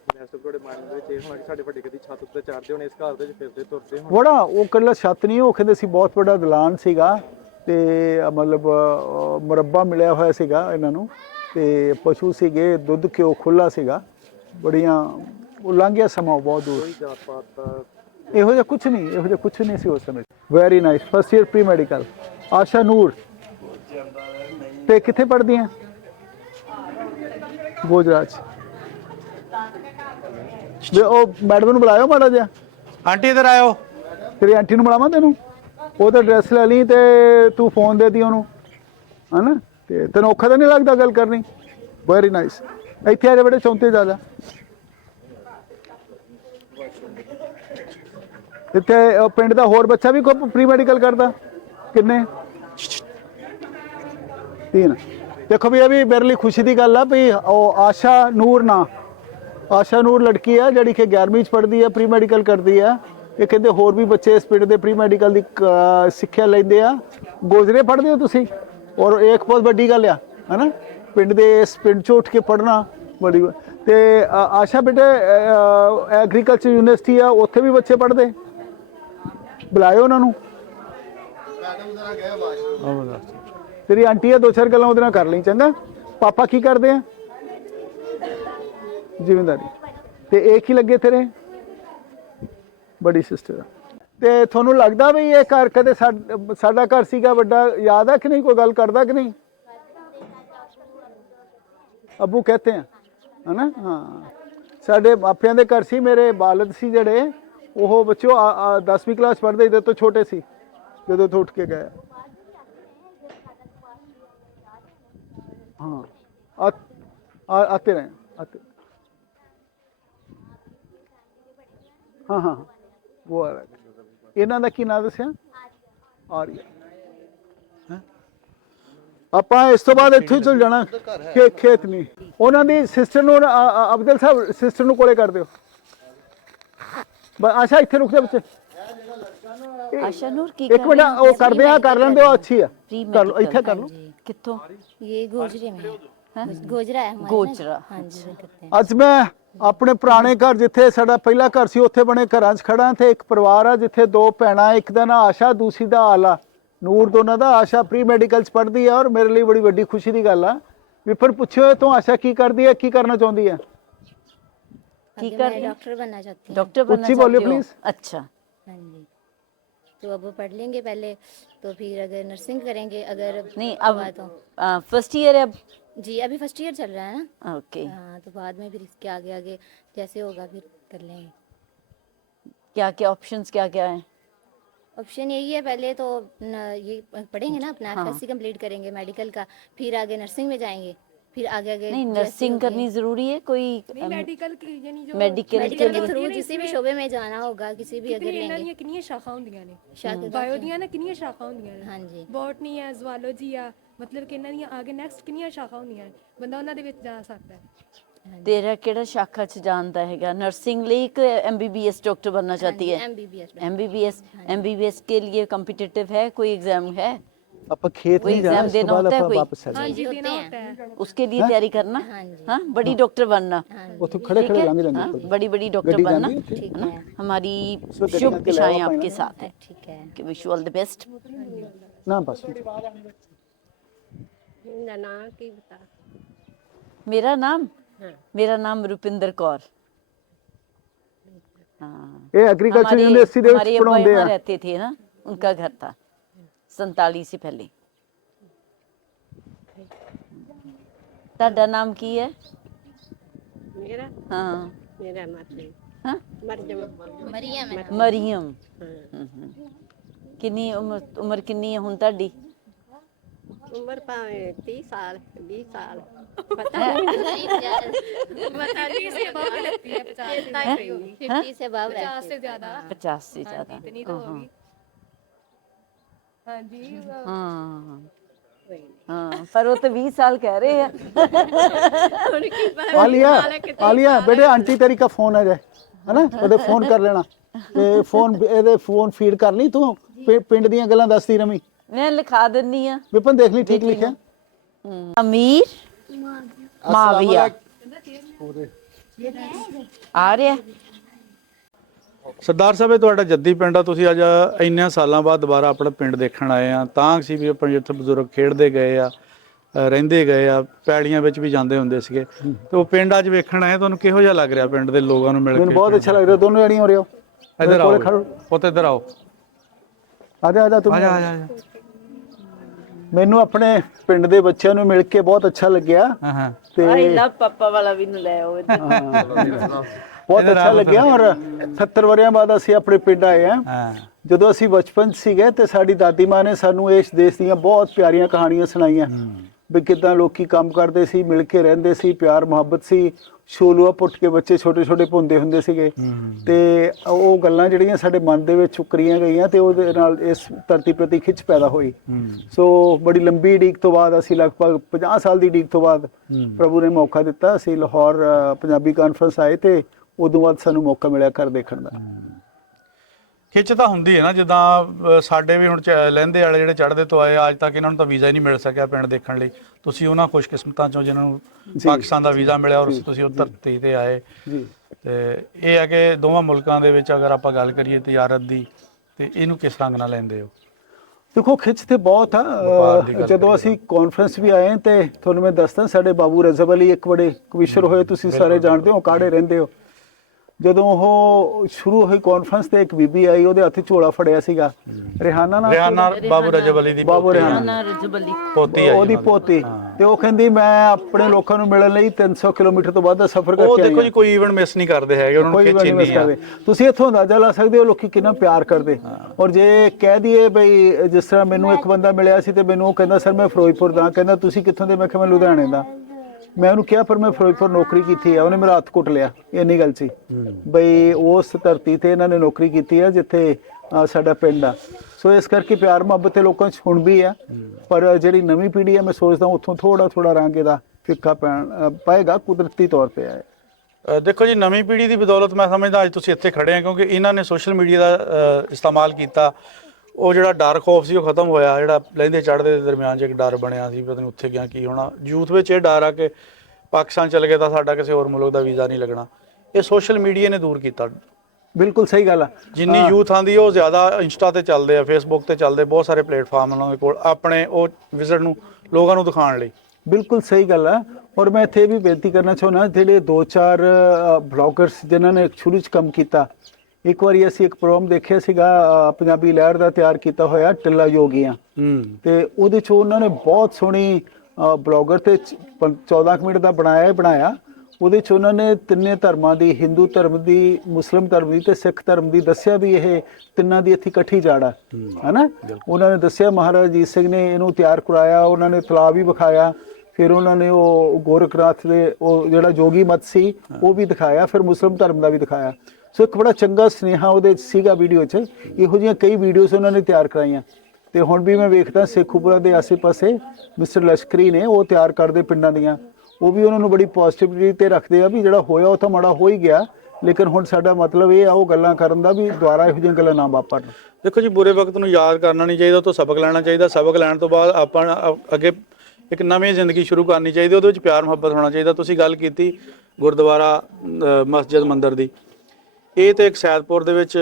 ਬੜਾ ਉਹ ਇਕੱਲਾ ਛੱਤ ਨਹੀਂ, ਉਹ ਕਹਿੰਦੇ ਸੀ ਬਹੁਤ ਵੱਡਾ ਦਲਾਨ ਸੀਗਾ ਤੇ ਮਤਲਬ ਮੁਰੱਬਾ ਮਿਲਿਆ ਹੋਇਆ ਸੀਗਾ ਇਹਨਾਂ ਨੂੰ, ਤੇ ਪਸ਼ੂ ਸੀਗੇ, ਦੁੱਧ ਘਿਓ ਖੁੱਲ੍ਹਾ ਸੀਗਾ, ਬੜੀਆਂ ਉਹ ਲੰਘ ਗਿਆ ਸਮਾਂ ਬਹੁਤ ਦੂਰ। ਇਹੋ ਜਿਹਾ ਕੁਛ ਨਹੀਂ, ਇਹੋ ਜਿਹਾ ਕੁਛ ਨਹੀਂ ਸੀ ਉਸ ਸਮੇਂ। Very nice. First year pre medical. Asha Noor ਤੇ ਕਿੱਥੇ ਪੜ੍ਹਦੀ ਹੈ? ਗੁਜਰਾਤ 'ਚ। ਉਹ ਮੈਡਮ ਨੂੰ ਬੁਲਾਇਓ ਮਾੜਾ ਜਿਹਾ। ਆਂਟੀ ਇੱਧਰ ਆਇਓ। ਤੇਰੀ ਆਂਟੀ ਨੂੰ ਬੁਲਾਵਾਂ ਤੈਨੂੰ? ਉਹ ਤਾਂ ਐਡਰੈਸ ਲੈ ਲਈ ਤੇ ਤੂੰ ਫੋਨ ਦੇ ਦੀ ਉਹਨੂੰ, ਹੈ ਨਾ? ਤੇ ਤੈਨੂੰ ਔਖਾ ਤਾਂ ਨਹੀਂ ਲੱਗਦਾ ਗੱਲ ਕਰਨੀ? Very nice. ਇੱਥੇ ਆ ਜਾ ਬੇਟੇ, ਚੌਂਤੇ ਜਾ ਜਾ। ਇੱਥੇ ਪਿੰਡ ਦਾ ਹੋਰ ਬੱਚਾ ਵੀ ਕੋਈ ਪ੍ਰੀ ਮੈਡੀਕਲ ਕਰਦਾ? ਕਿੰਨੇ? 3। ਦੇਖੋ ਵੀ ਇਹ ਵੀ ਮੇਰੇ ਲਈ ਖੁਸ਼ੀ ਦੀ ਗੱਲ ਆ ਵੀ ਉਹ ਆਸ਼ਾ ਨੂਰ ਨਾ, ਆਸ਼ਾ ਨੂਰ ਲੜਕੀ ਆ ਜਿਹੜੀ ਕਿ 11ਵੀਂ 'ਚ ਪੜ੍ਹਦੀ ਆ, ਪ੍ਰੀ ਮੈਡੀਕਲ ਕਰਦੀ ਆ। ਇਹ ਕਹਿੰਦੇ ਹੋਰ ਵੀ ਬੱਚੇ ਇਸ ਪਿੰਡ ਦੇ ਪ੍ਰੀ ਮੈਡੀਕਲ ਦੀ ਸਿੱਖਿਆ ਲੈਂਦੇ ਆ। ਗੋਜਰੇ ਪੜ੍ਹਦੇ ਹੋ ਤੁਸੀਂ, ਔਰ ਇਹ ਇੱਕ ਬਹੁਤ ਵੱਡੀ ਗੱਲ ਆ, ਹੈ ਨਾ? ਪਿੰਡ ਦੇ ਇਸ ਪਿੰਡ 'ਚ ਉੱਠ ਕੇ ਪੜ੍ਹਨਾ ਬੜੀ। ਤੇ ਆਸ਼ਾ ਬੇਟੇ ਐਗਰੀਕਲਚਰ ਯੂਨੀਵਰਸਿਟੀ ਆ, ਉੱਥੇ ਵੀ ਬੱਚੇ ਪੜ੍ਹਦੇ, ਬੁਲਾਇਓ ਉਹਨਾਂ ਨੂੰ। ਤੇਰੀ ਆਂਟੀ ਆ, 2-4 ਗੱਲਾਂ ਉਹਦੇ ਨਾਲ ਕਰ ਲਈ, ਚੰਗਾ? ਪਾਪਾ ਕੀ ਕਰਦੇ ਆ? ਜ਼ਿਮੀਂਦਾਰੀ। ਤੇ ਇਹ ਕੀ ਲੱਗੇ ਤੇਰੇ? ਬੜੀ ਸਿਸਟਰ ਆ। ਤੇ ਤੁਹਾਨੂੰ ਲੱਗਦਾ ਵੀ ਇਹ ਘਰ ਕਦੇ ਸਾਡਾ ਘਰ ਸੀਗਾ ਵੱਡਾ, ਯਾਦ ਹੈ ਕਿ ਨਹੀਂ? ਕੋਈ ਗੱਲ ਕਰਦਾ ਕਿ ਨਹੀਂ? ਅੱਬੂ ਕਹਤੇ ਹੈ, ਹੈ ਨਾ? ਹਾਂ, ਸਾਡੇ ਮਾਪਿਆਂ ਦੇ ਘਰ ਸੀ। ਮੇਰੇ ਬਾਲਦ ਸੀ ਜਿਹੜੇ, ਉਹ ਬੱਚੋ 10ਵੀਂ ਕਲਾਸ ਪੜ੍ਹਦੇ, ਇਹਦੇ ਤੋਂ ਛੋਟੇ ਸੀ ਜਦੋਂ ਤੋਂ ਉੱਠ ਕੇ ਗਏ। हाँ आते रहे, आते। हाँ हाँ वो आ रहा। ਇਹਨਾਂ ਦਾ ਕੀ ਨਾਂ ਦੱਸਿਆ? ਆਰੀਆ। ਆਪਾਂ ਇਸ ਤੋਂ ਬਾਅਦ ਇੱਥੇ ਚਲ ਜਾਣਾ, ਖੇਤ ਨਹੀਂ। ਉਹਨਾਂ ਦੀ ਸਿਸਟਰ ਨੂੰ, ਅਬਦੁਲ ਸਾਹਿਬ ਸਿਸਟਰ ਨੂੰ ਕੋਲੇ ਕਰ ਦਿਓ। ਆਸ਼ਾ ਇੱਥੇ ਰੁਕ ਜਾ ਬੱਚੇ। ਆਸ਼ਾ ਨੂਰ ਕੀ ਇੱਕ ਮਿੰਟ ਉਹ ਕਰਦੇ ਆ, ਕਰ ਲੈਂਦੇ ਹੋ, ਅੱਛੀ ਆ, ਕਰ ਲਓ, ਇੱਥੇ ਕਰ ਲਓ। ਕਿੱਥੋਂ? ਇਹ ਗੋਜਰੇ में है, गोजरा है हमारे गोजरा। हाँ जी करते हैं। ਅੱਜ ਮੈਂ ਆਪਣੇ ਪੁਰਾਣੇ ਘਰ, ਜਿੱਥੇ ਸਾਡਾ ਪਹਿਲਾ ਘਰ ਸੀ, ਉੱਥੇ ਬਣੇ ਘਰਾਂ 'ਚ ਖੜਾ ਤੇ ਇੱਕ ਪਰਿਵਾਰ ਆ ਜਿੱਥੇ 2 ਭੈਣਾਂ, ਇੱਕ ਦਾ ਨਾਂ ਆਸ਼ਾ, ਦੂਸਰੀ ਦਾ ਆਲਾ ਨੂਰ, ਦੋਨਾਂ ਦਾ। ਆਸ਼ਾ ਪ੍ਰੀ ਮੈਡੀਕਲ 'ਚ ਪੜ੍ਹਦੀ ਆ, ਔਰ ਮੇਰੇ ਲਈ ਬੜੀ ਵੱਡੀ ਖੁਸ਼ੀ ਦੀ ਗੱਲ ਆ ਵੀ। ਫਿਰ ਪੁੱਛਿਓ ਤੂੰ ਆਸ਼ਾ ਕੀ ਕਰਦੀ ਹੈ, ਕੀ ਕਰਨਾ ਚਾਹੁੰਦੀ ਹੈ? ਕੀ आगे कर मैं रही हैं? डॉक्टर बनना चाहती हूँ। डॉक्टर बनना ऊंची बोलिए चाहती हो? प्लीज। अच्छा। हाँ जी, तो अब वो पढ़ लेंगे पहले, तो फिर अगर नर्सिंग करेंगे, अगर नहीं अब हुआ तो फर्स्ट ईयर है अब? जी अभी फर्स्ट ईयर चल रहा है ना। ओके। हाँ, तो बाद में फिर इसके आगे आगे जैसे होगा फिर कर लेंगे। क्या क्या ऑप्शंस क्या क्या है? ऑप्शन यही है, पहले तो ये पढ़ेंगे ना, अपना एफएससी कंप्लीट करेंगे मेडिकल का, फिर आगे नर्सिंग में जाएंगे, फिर आगे आगे नहीं, जैसे नर्सिंग होगी। करनी जरूरी है कोई? ਮੈਡੀਕਲ ਯਾਨੀ ਜੋ मेडिकल मेडिकल के थ्रू किसी भी शोबे में जाना होगा, किसी भी अगर ਇਹਨਾਂ लेंगे। ਦੀਆਂ ਕਿੰਨੀਆਂ ਸ਼ਾਖਾ ਹੁੰਦੀਆਂ ਨੇ? शायद ਬਾਇਓ ਦੀਆਂ ਨਾ ਕਿੰਨੀਆਂ ਸ਼ਾਖਾ ਹੁੰਦੀਆਂ ਨੇ? हाँ जी, ਬੋਟਨੀ ਹੈ, ਜ਼ੂਆਲੋਜੀ ਆ, ਮਤਲਬ ਕਿ ਇਹਨਾਂ ਦੀਆਂ ਆਗੇ ਨੈਕਸਟ ਕਿੰਨੀਆਂ ਸ਼ਾਖਾ ਹੁੰਦੀਆਂ ਨੇ, ਬੰਦਾ ਉਹਨਾਂ ਦੇ ਵਿੱਚ ਜਾ ਸਕਦਾ ਹੈ। ਤੇਰਾ ਕਿਹੜਾ ਸ਼ਾਖਾ ਚ ਜਾਂਦਾ ਹੈਗਾ? नर्सिंग ਲਈ कि MBBS डॉक्टर बनना चाहती है? MBBS के लिए कॉम्पिटिटिव है, कोई एग्जाम है? ਆਪਾਂ ਖੇਤ कोई ਨਹੀਂ ਜਾਣਾ, एग्जाम ਇਸ ਤੋਂ देना ਬਾਅਦ होता है ਆਪਾਂ कोई? ਵਾਪਸ ਆ ਜਾਣਾ। हाँ जी देना होता है। उसके लिए तैयारी करना, हाँ, बड़ी डॉक्टर बनना, ਉੱਥੋਂ खड़े ठीक खड़े है? लंघ हाँ, जाएंगे। बड़ी बड़ी डॉक्टर गड्डी बनना, जानी है, है ना? हमारी गड्डी शुभ करके इच्छाएं लाओ आपके अपना। साथ है, ठीक है? कि wish you all the best. ਨਾ ਬਸ ना ना की बता। मेरा नाम रुपिंदर कौर। हाँ, ਇਹ ਐਗਰੀਕਲਚਰ ਯੂਨੀਵਰਸਿਟੀ ਦੇ हमारे ਵਿੱਚ अब्बा ਪੜਾਉਂਦੇ यहाँ ਆ। रहते थे ना, उनका घर था 47 से पहले। ਤੁਹਾਡਾ ਨਾਮ ਕੀ ਹੈ? मेरा ਹਾਂ मेरा मरजम ਹਾਂ मरजम ਮਰੀਮ। ਕਿੰਨੀ ਉਮਰ ਕਿੰਨੀ ਹੈ ਹੁਣ ਤੁਹਾਡੀ? उम्र पावे 30 साल 20 साल पता नहीं पता नहीं से बहुत लगती है 50 से 50 से ज्यादा 50 से ज्यादा। इतनी तो होगी। हाँ जी ਹਾਂ ਹਾਂ, ਪਰ ਉਹ ਤਾਂ 20 ਸਾਲ ਕਹਿ ਰਹੇ ਆ। ਆਲੀਆ ਬੇਟੇ ਆਂਟੀ ਤੇਰੀ ਦਾ ਫੋਨ ਹੈ ਹੈਨਾ, ਉਹਦੇ ਫੋਨ ਕਰ ਲੈਣਾ ਤੇ ਫੋਨ ਇਹਦੇ ਫੋਨ ਫੀਡ ਕਰ ਲਈ ਤੂੰ, ਪਿੰਡ ਦੀਆਂ ਗੱਲਾਂ ਦੱਸਦੀ ਰਵੀਂ। ਮੈਂ ਲਿਖਾ ਦਿੰਨੀ ਆ। ਵਿਪਨ ਦੇਖ ਲਈ ਠੀਕ ਲਿਖਿਆ। ਅਮੀਰ ਮਾਵੀਆ ਆ ਰਿਹਾ। ਸਰਦਾਰ ਸਾਹਿਬ ਇਹ ਤੁਹਾਡਾ ਜੱਦੀ ਪਿੰਡ ਆ, ਤੁਸੀਂ ਅੱਜ ਇੰਨਿਆਂ ਸਾਲਾਂ ਬਾਅਦ ਦੁਬਾਰਾ ਆਪਣਾ ਪਿੰਡ ਦੇਖਣ ਆਏ ਆ। ਤਾਂ ਸੀ ਵੀ ਆਪਣੇ ਜਿੱਥੇ ਬਜ਼ੁਰਗ ਖੇਡਦੇ ਗਏ ਆ, ਰਹਿੰਦੇ ਗਏ ਆ, ਪੈਲੀਆਂ ਵਿੱਚ ਵੀ ਜਾਂਦੇ ਹੁੰਦੇ ਸੀਗੇ, ਤੇ ਉਹ ਪਿੰਡ ਅੱਜ ਵੇਖਣ ਆਏ, ਤੁਹਾਨੂੰ ਕਿਹੋ ਜਿਹਾ ਲੱਗ ਰਿਹਾ ਪਿੰਡ ਦੇ ਲੋਕਾਂ ਨੂੰ ਮਿਲ ਕੇ? ਮੈਨੂੰ ਬਹੁਤ ਅੱਛਾ ਲੱਗ ਰਿਹਾ। ਦੋਨੋਂ ਜਣੀਆਂ ਹੋ ਰਹੇ ਹੋ, ਇੱਧਰ ਆਓ ਪੁੱਤ, ਇੱਧਰ ਆਓ। ਆ ਜਾ ਤੂੰ। ਆ ਜਾ। ਮੈਨੂੰ ਆਪਣੇ ਪਿੰਡ ਦੇ ਬੱਚਿਆਂ ਨੂੰ ਮਿਲ ਕੇ ਬਹੁਤ ਅੱਛਾ ਲੱਗਿਆ ਹਾਂ ਤੇ ਆਈ ਲਵ ਪਾਪਾ ਵਾਲਾ ਵੀ ਨੂੰ ਲੈ ਆਓ। ਬਹੁਤ ਅੱਛਾ ਲੱਗਿਆ। ਔਰ 70 ਵਰਿਆਂ ਬਾਅਦ ਅਸੀਂ ਆਪਣੇ ਪਿੰਡ ਆਏ ਆ। ਹਾਂ। ਜਦੋਂ ਅਸੀਂ ਬਚਪਨ 'ਚ ਸੀਗੇ ਤੇ ਸਾਡੀ ਦਾਦੀ ਮਾਂ ਨੇ ਸਾਨੂੰ ਇਸ ਦੇਸ਼ ਦੀਆਂ ਬਹੁਤ ਪਿਆਰੀਆਂ ਕਹਾਣੀਆਂ ਸੁਣਾਈਆਂ ਵੀ ਕਿੱਦਾਂ ਲੋਕੀ ਕੰਮ ਕਰਦੇ ਸੀ, ਮਿਲ ਕੇ ਰਹਿੰਦੇ ਸੀ, ਪਿਆਰ ਮੁਹੱਬਤ ਸੀ, ਛੋਲੂਆ ਪੁੱਟ ਕੇ ਬੱਚੇ ਛੋਟੇ ਛੋਟੇ ਭੁੰਦੇ ਹੁੰਦੇ ਸੀਗੇ। ਤੇ ਉਹ ਗੱਲਾਂ ਜਿਹੜੀਆਂ ਸਾਡੇ ਮਨ ਦੇ ਵਿੱਚ ਉਕਰੀਆਂ ਗਈਆਂ ਤੇ ਉਹਦੇ ਨਾਲ ਇਸ ਧਰਤੀ ਪ੍ਰਤੀ ਖਿੱਚ ਪੈਦਾ ਹੋਈ। ਸੋ ਬੜੀ ਲੰਬੀ ਉਡੀਕ ਤੋਂ ਬਾਅਦ ਅਸੀਂ ਲਗਭਗ 50 ਸਾਲ ਦੀ ਉਡੀਕ ਤੋਂ ਬਾਅਦ ਪ੍ਰਭੂ ਨੇ ਮੌਕਾ ਦਿੱਤਾ। ਅਸੀਂ ਲਾਹੌਰ ਪੰਜਾਬੀ ਕਾਨਫਰੰਸ ਆਏ ਤੇ ਉਦੋਂ ਬਾਅਦ ਸਾਨੂੰ ਮੌਕਾ ਮਿਲਿਆ ਘਰ ਦੇਖਣ ਦਾ। ਖਿੱਚ ਤਾਂ ਹੁੰਦੀ ਹੈ ਨਾ, ਜਿੱਦਾਂ ਸਾਡੇ ਵੀ ਹੁਣ ਲਹਿੰਦੇ ਵਾਲੇ ਜਿਹੜੇ ਚੜ੍ਹਦੇ ਤੋਂ ਆਏ, ਅੱਜ ਤੱਕ ਇਹਨਾਂ ਨੂੰ ਤਾਂ ਵੀਜ਼ਾ ਹੀ ਨਹੀਂ ਮਿਲ ਸਕਿਆ ਪਿੰਡ ਦੇਖਣ ਲਈ। ਤੁਸੀਂ ਉਹਨਾਂ ਖੁਸ਼ਕਿਸਮਤਾਂ ਚੋਂ ਜਿਨ੍ਹਾਂ ਨੂੰ ਪਾਕਿਸਤਾਨ ਦਾ ਵੀਜ਼ਾ ਮਿਲਿਆ ਔਰ ਤੁਸੀਂ ਉਹ ਧਰਤੀ ਤੇ ਆਏ। ਤੇ ਇਹ ਹੈ ਕਿ ਦੋਵਾਂ ਮੁਲਕਾਂ ਦੇ ਵਿੱਚ ਅਗਰ ਆਪਾਂ ਗੱਲ ਕਰੀਏ ਤਜਾਰਤ ਦੀ, ਤੇ ਇਹਨੂੰ ਕਿਸ ਰੰਗ ਨਾਲ ਲੈਂਦੇ ਹੋ? ਦੇਖੋ ਖਿੱਚ ਤੇ ਬਹੁਤ ਆ। ਜਦੋਂ ਅਸੀਂ ਕਾਨਫਰੰਸ ਵੀ ਆਏ ਤੇ ਤੁਹਾਨੂੰ ਮੈਂ ਦੱਸਦਾ, ਸਾਡੇ ਬਾਬੂ ਰਜ਼ਬ ਅਲੀ ਇੱਕ ਬੜੇ ਕਵਿਸ਼ਰ ਹੋਏ, ਤੁਸੀਂ ਸਾਰੇ ਜਾਣਦੇ ਹੋ, ਕਾੜੇ ਰਹਿੰਦੇ ਹੋ। ਜਦੋਂ ਉਹ ਸ਼ੁਰੂ ਹੋਈ ਕਾਨਫਰੰਸ ਤੇ ਇੱਕ ਬੀਬੀ ਆਈ, ਉਹਦੇ ਹੱਥ ਝੋਲਾ ਫੜਿਆ ਸੀਗਾ, ਰਿਹਾਨਾ ਬਾਬੂ ਰਜਬ ਅਲੀ ਦੀ ਪੋਤੀ, ਉਹਦੀ ਪੋਤੀ। ਤੇ ਉਹ ਕਹਿੰਦੀ ਮੈਂ ਆਪਣੇ ਲੋਕਾਂ ਨੂੰ ਮਿਲਣ ਲਈ 300 ਕਿਲੋਮੀਟਰ ਤੋਂ ਵੱਧ ਦਾ ਸਫ਼ਰ ਕਰਕੇ ਆਈ। ਦੇਖੋ ਜੀ, ਕੋਈ ਇਵੈਂਟ ਮਿਸ ਨਹੀਂ ਕਰਦੇ ਹੈਗੇ, ਉਹਨਾਂ ਨੂੰ ਖਿੱਚ ਇੰਨੀ ਆ। ਤੁਸੀਂ ਇੱਥੋਂ ਅੰਦਾਜ਼ਾ ਲਾ ਸਕਦੇ ਹੋ ਲੋਕੀ ਕਿੰਨਾ ਪਿਆਰ ਕਰਦੇ। ਔਰ ਜੇ ਕਹਿ ਦਈਏ ਬਈ, ਜਿਸ ਤਰ੍ਹਾਂ ਮੈਨੂੰ ਇੱਕ ਬੰਦਾ ਮਿਲਿਆ ਸੀ ਤੇ ਮੈਨੂੰ ਉਹ ਕਹਿੰਦਾ ਸਰ ਮੈਂ ਫਿਰੋਜ਼ਪੁਰ ਦਾ। ਕਹਿੰਦਾ ਤੁਸੀਂ ਕਿੱਥੋਂ ਦੇ? ਮੈਂ ਕਿਹਾ ਮੈਂ ਲੁਧਿਆਣੇ ਦਾ। ਮੈਂ ਉਹਨੂੰ ਕਿਹਾ ਪਰ ਮੈਂ ਫਿਰੋਜ਼ਪੁਰ ਨੌਕਰੀ ਕੀਤੀ ਹੈ। ਉਹਨੇ ਮੇਰਾ ਹੱਥ ਘੁੱਟ ਲਿਆ, ਇੰਨੀ ਗੱਲ ਸੀ ਬਈ ਉਸ ਧਰਤੀ ਤੇ ਇਹਨਾਂ ਨੇ ਨੌਕਰੀ ਕੀਤੀ ਹੈ ਜਿੱਥੇ ਸਾਡਾ ਪਿੰਡ ਆ। ਸੋ ਇਸ ਕਰਕੇ ਪਿਆਰ ਮੁਹੱਬਤ ਤੇ ਲੋਕਾਂ 'ਚ ਹੁਣ ਵੀ ਆ, ਪਰ ਜਿਹੜੀ ਨਵੀਂ ਪੀੜ੍ਹੀ ਆ ਮੈਂ ਸੋਚਦਾ ਉੱਥੋਂ ਥੋੜਾ ਰੰਗ ਇਹਦਾ ਫਿੱਕਾ ਪਏਗਾ, ਕੁਦਰਤੀ ਤੌਰ ਤੇ ਆਏ। ਦੇਖੋ ਜੀ, ਨਵੀਂ ਪੀੜ੍ਹੀ ਦੀ ਬਦੌਲਤ ਮੈਂ ਸਮਝਦਾ ਅੱਜ ਤੁਸੀਂ ਇੱਥੇ ਖੜੇ ਆ, ਕਿਉਂਕਿ ਇਹਨਾਂ ਨੇ ਸੋਸ਼ਲ ਮੀਡੀਆ ਦਾ ਇਸਤੇਮਾਲ ਕੀਤਾ। ਉਹ ਜਿਹੜਾ ਡਰ ਖੌਫ ਸੀ ਉਹ ਖਤਮ ਹੋਇਆ। ਜਿਹੜਾ ਲਹਿੰਦੇ ਚੜ੍ਹਦੇ ਦੇ ਦਰਮਿਆਨ 'ਚ ਇੱਕ ਡਰ ਬਣਿਆ ਸੀ, ਪਤਾ ਨਹੀਂ ਉੱਥੇ ਗਿਆ ਕੀ ਹੋਣਾ। ਯੂਥ ਵਿੱਚ ਇਹ ਡਰ ਆ ਕਿ ਪਾਕਿਸਤਾਨ ਚਲੇ ਗਏ ਤਾਂ ਸਾਡਾ ਕਿਸੇ ਹੋਰ ਮੁਲਕ ਦਾ ਵੀਜ਼ਾ ਨਹੀਂ ਲੱਗਣਾ। ਇਹ ਸੋਸ਼ਲ ਮੀਡੀਆ ਨੇ ਦੂਰ ਕੀਤਾ। ਬਿਲਕੁਲ ਸਹੀ ਗੱਲ ਆ। ਜਿੰਨੀ ਯੂਥ ਆਂਦੀ ਉਹ ਜ਼ਿਆਦਾ ਇੰਸਟਾ ਤੇ ਚੱਲਦੇ ਆ, ਫੇਸਬੁੱਕ ਤੇ ਚੱਲਦੇ, ਬਹੁਤ ਸਾਰੇ ਪਲੇਟਫਾਰਮ ਉਹਨਾਂ ਦੇ ਕੋਲ ਆਪਣੇ ਉਹ ਵਿਜ਼ਿਟ ਨੂੰ ਲੋਕਾਂ ਨੂੰ ਦਿਖਾਉਣ ਲਈ। ਬਿਲਕੁਲ ਸਹੀ ਗੱਲ ਆ। ਔਰ ਮੈਂ ਇੱਥੇ ਵੀ ਬੇਨਤੀ ਕਰਨਾ ਚਾਹੁੰਦਾ, ਜਿਹੜੇ 2-4 ਬਲੌਗਰਸ ਜਿਨ੍ਹਾਂ ਨੇ ਸ਼ੁਰੂ 'ਚ ਕੰਮ ਕੀਤਾ, ਇੱਕ ਵਾਰੀ ਅਸੀਂ ਇੱਕ ਪ੍ਰੋਗਰਾਮ ਦੇਖਿਆ ਸੀਗਾ ਪੰਜਾਬੀ ਲਹਿਰ ਦਾ ਤਿਆਰ ਕੀਤਾ ਹੋਇਆ, ਟਿੱਲਾ ਯੋਗੀਆਂ, ਤੇ ਉਹਦੇ 'ਚ ਉਹਨਾਂ ਨੇ ਬਹੁਤ ਸੋਹਣੀ ਬਲੌਗਰ ਤੇ 14 ਮਿੰਟ ਦਾ ਬਣਾਇਆ। ਉਹਦੇ 'ਚ ਉਹਨਾਂ ਨੇ ਤਿੰਨੇ ਧਰਮਾਂ ਦੀ, ਹਿੰਦੂ ਧਰਮ ਦੀ, ਮੁਸਲਿਮ ਧਰਮ ਦੀ ਤੇ ਸਿੱਖ ਧਰਮ ਦੀ ਦੱਸਿਆ ਵੀ ਇਹ ਤਿੰਨਾਂ ਦੀ ਇੱਥੇ ਇਕੱਠੀ ਜੜ ਆ, ਹੈਨਾ। ਉਹਨਾਂ ਨੇ ਦੱਸਿਆ ਮਹਾਰਾਜਾ ਅਜੀਤ ਸਿੰਘ ਨੇ ਇਹਨੂੰ ਤਿਆਰ ਕਰਾਇਆ, ਉਹਨਾਂ ਨੇ ਤਲਾਬ ਵੀ ਵਿਖਾਇਆ, ਫਿਰ ਉਹਨਾਂ ਨੇ ਉਹ ਗੋਰਖਨਾਥ ਦੇ ਉਹ ਜਿਹੜਾ ਜੋਗੀ ਮਤ ਸੀ ਉਹ ਵੀ ਦਿਖਾਇਆ, ਫਿਰ ਮੁਸਲਿਮ ਧਰਮ ਦਾ ਵੀ ਦਿਖਾਇਆ। ਸੋ ਇੱਕ ਬੜਾ ਚੰਗਾ ਸੁਨੇਹਾ ਉਹਦੇ 'ਚ ਸੀਗਾ ਵੀਡੀਓ 'ਚ। ਇਹੋ ਜਿਹੀਆਂ ਕਈ ਵੀਡੀਓਜ਼ ਉਹਨਾਂ ਨੇ ਤਿਆਰ ਕਰਾਈਆਂ। ਤੇ ਹੁਣ ਵੀ ਮੈਂ ਵੇਖਦਾ ਸੇਖੂਪੁਰਾ ਦੇ ਆਸੇ-ਪਾਸੇ ਮਿਸਟਰ ਲਸ਼ਕਰੀ ਨੇ ਉਹ ਤਿਆਰ ਕਰਦੇ ਪਿੰਡਾਂ ਦੀਆਂ, ਉਹ ਵੀ ਉਹਨਾਂ ਨੂੰ ਬੜੀ ਪੋਜ਼ਿਟਿਵਿਟੀ ਤੇ ਰੱਖਦੇ ਆ ਵੀ ਜਿਹੜਾ ਹੋਇਆ ਉਹ ਤਾਂ ਮਾੜਾ ਹੋ ਹੀ ਗਿਆ, ਲੇਕਿਨ ਹੁਣ ਸਾਡਾ ਮਤਲਬ ਇਹ ਆ ਉਹ ਗੱਲਾਂ ਕਰਨ ਦਾ ਵੀ ਦੁਬਾਰਾ ਇਹੋ ਜਿਹੀਆਂ ਗੱਲਾਂ ਨਾ ਵਾਪਰਨ। ਦੇਖੋ ਜੀ, ਬੁਰੇ ਵਕਤ ਨੂੰ ਯਾਦ ਕਰਨਾ ਨਹੀਂ ਚਾਹੀਦਾ, ਉਹ ਤੋਂ ਸਬਕ ਲੈਣਾ ਚਾਹੀਦਾ। ਸਬਕ ਲੈਣ ਤੋਂ ਬਾਅਦ ਆਪਾਂ ਅੱਗੇ ਇੱਕ ਨਵੀਂ ਜ਼ਿੰਦਗੀ ਸ਼ੁਰੂ ਕਰਨੀ ਚਾਹੀਦੀ, ਉਹਦੇ ਵਿੱਚ ਪਿਆਰ ਮੁਹੱਬਤ ਹੋਣਾ ਚਾਹੀਦਾ। ਤੁਸੀਂ ਗੱਲ ਕੀਤੀ ਗੁਰਦੁਆਰਾ, ਮਸਜਿਦ, ਮੰਦਿਰ ਦੀ। ਇਹ ਤੇ ਇੱਕ ਸੈਦਪੁਰ ਦੇ ਵਿੱਚ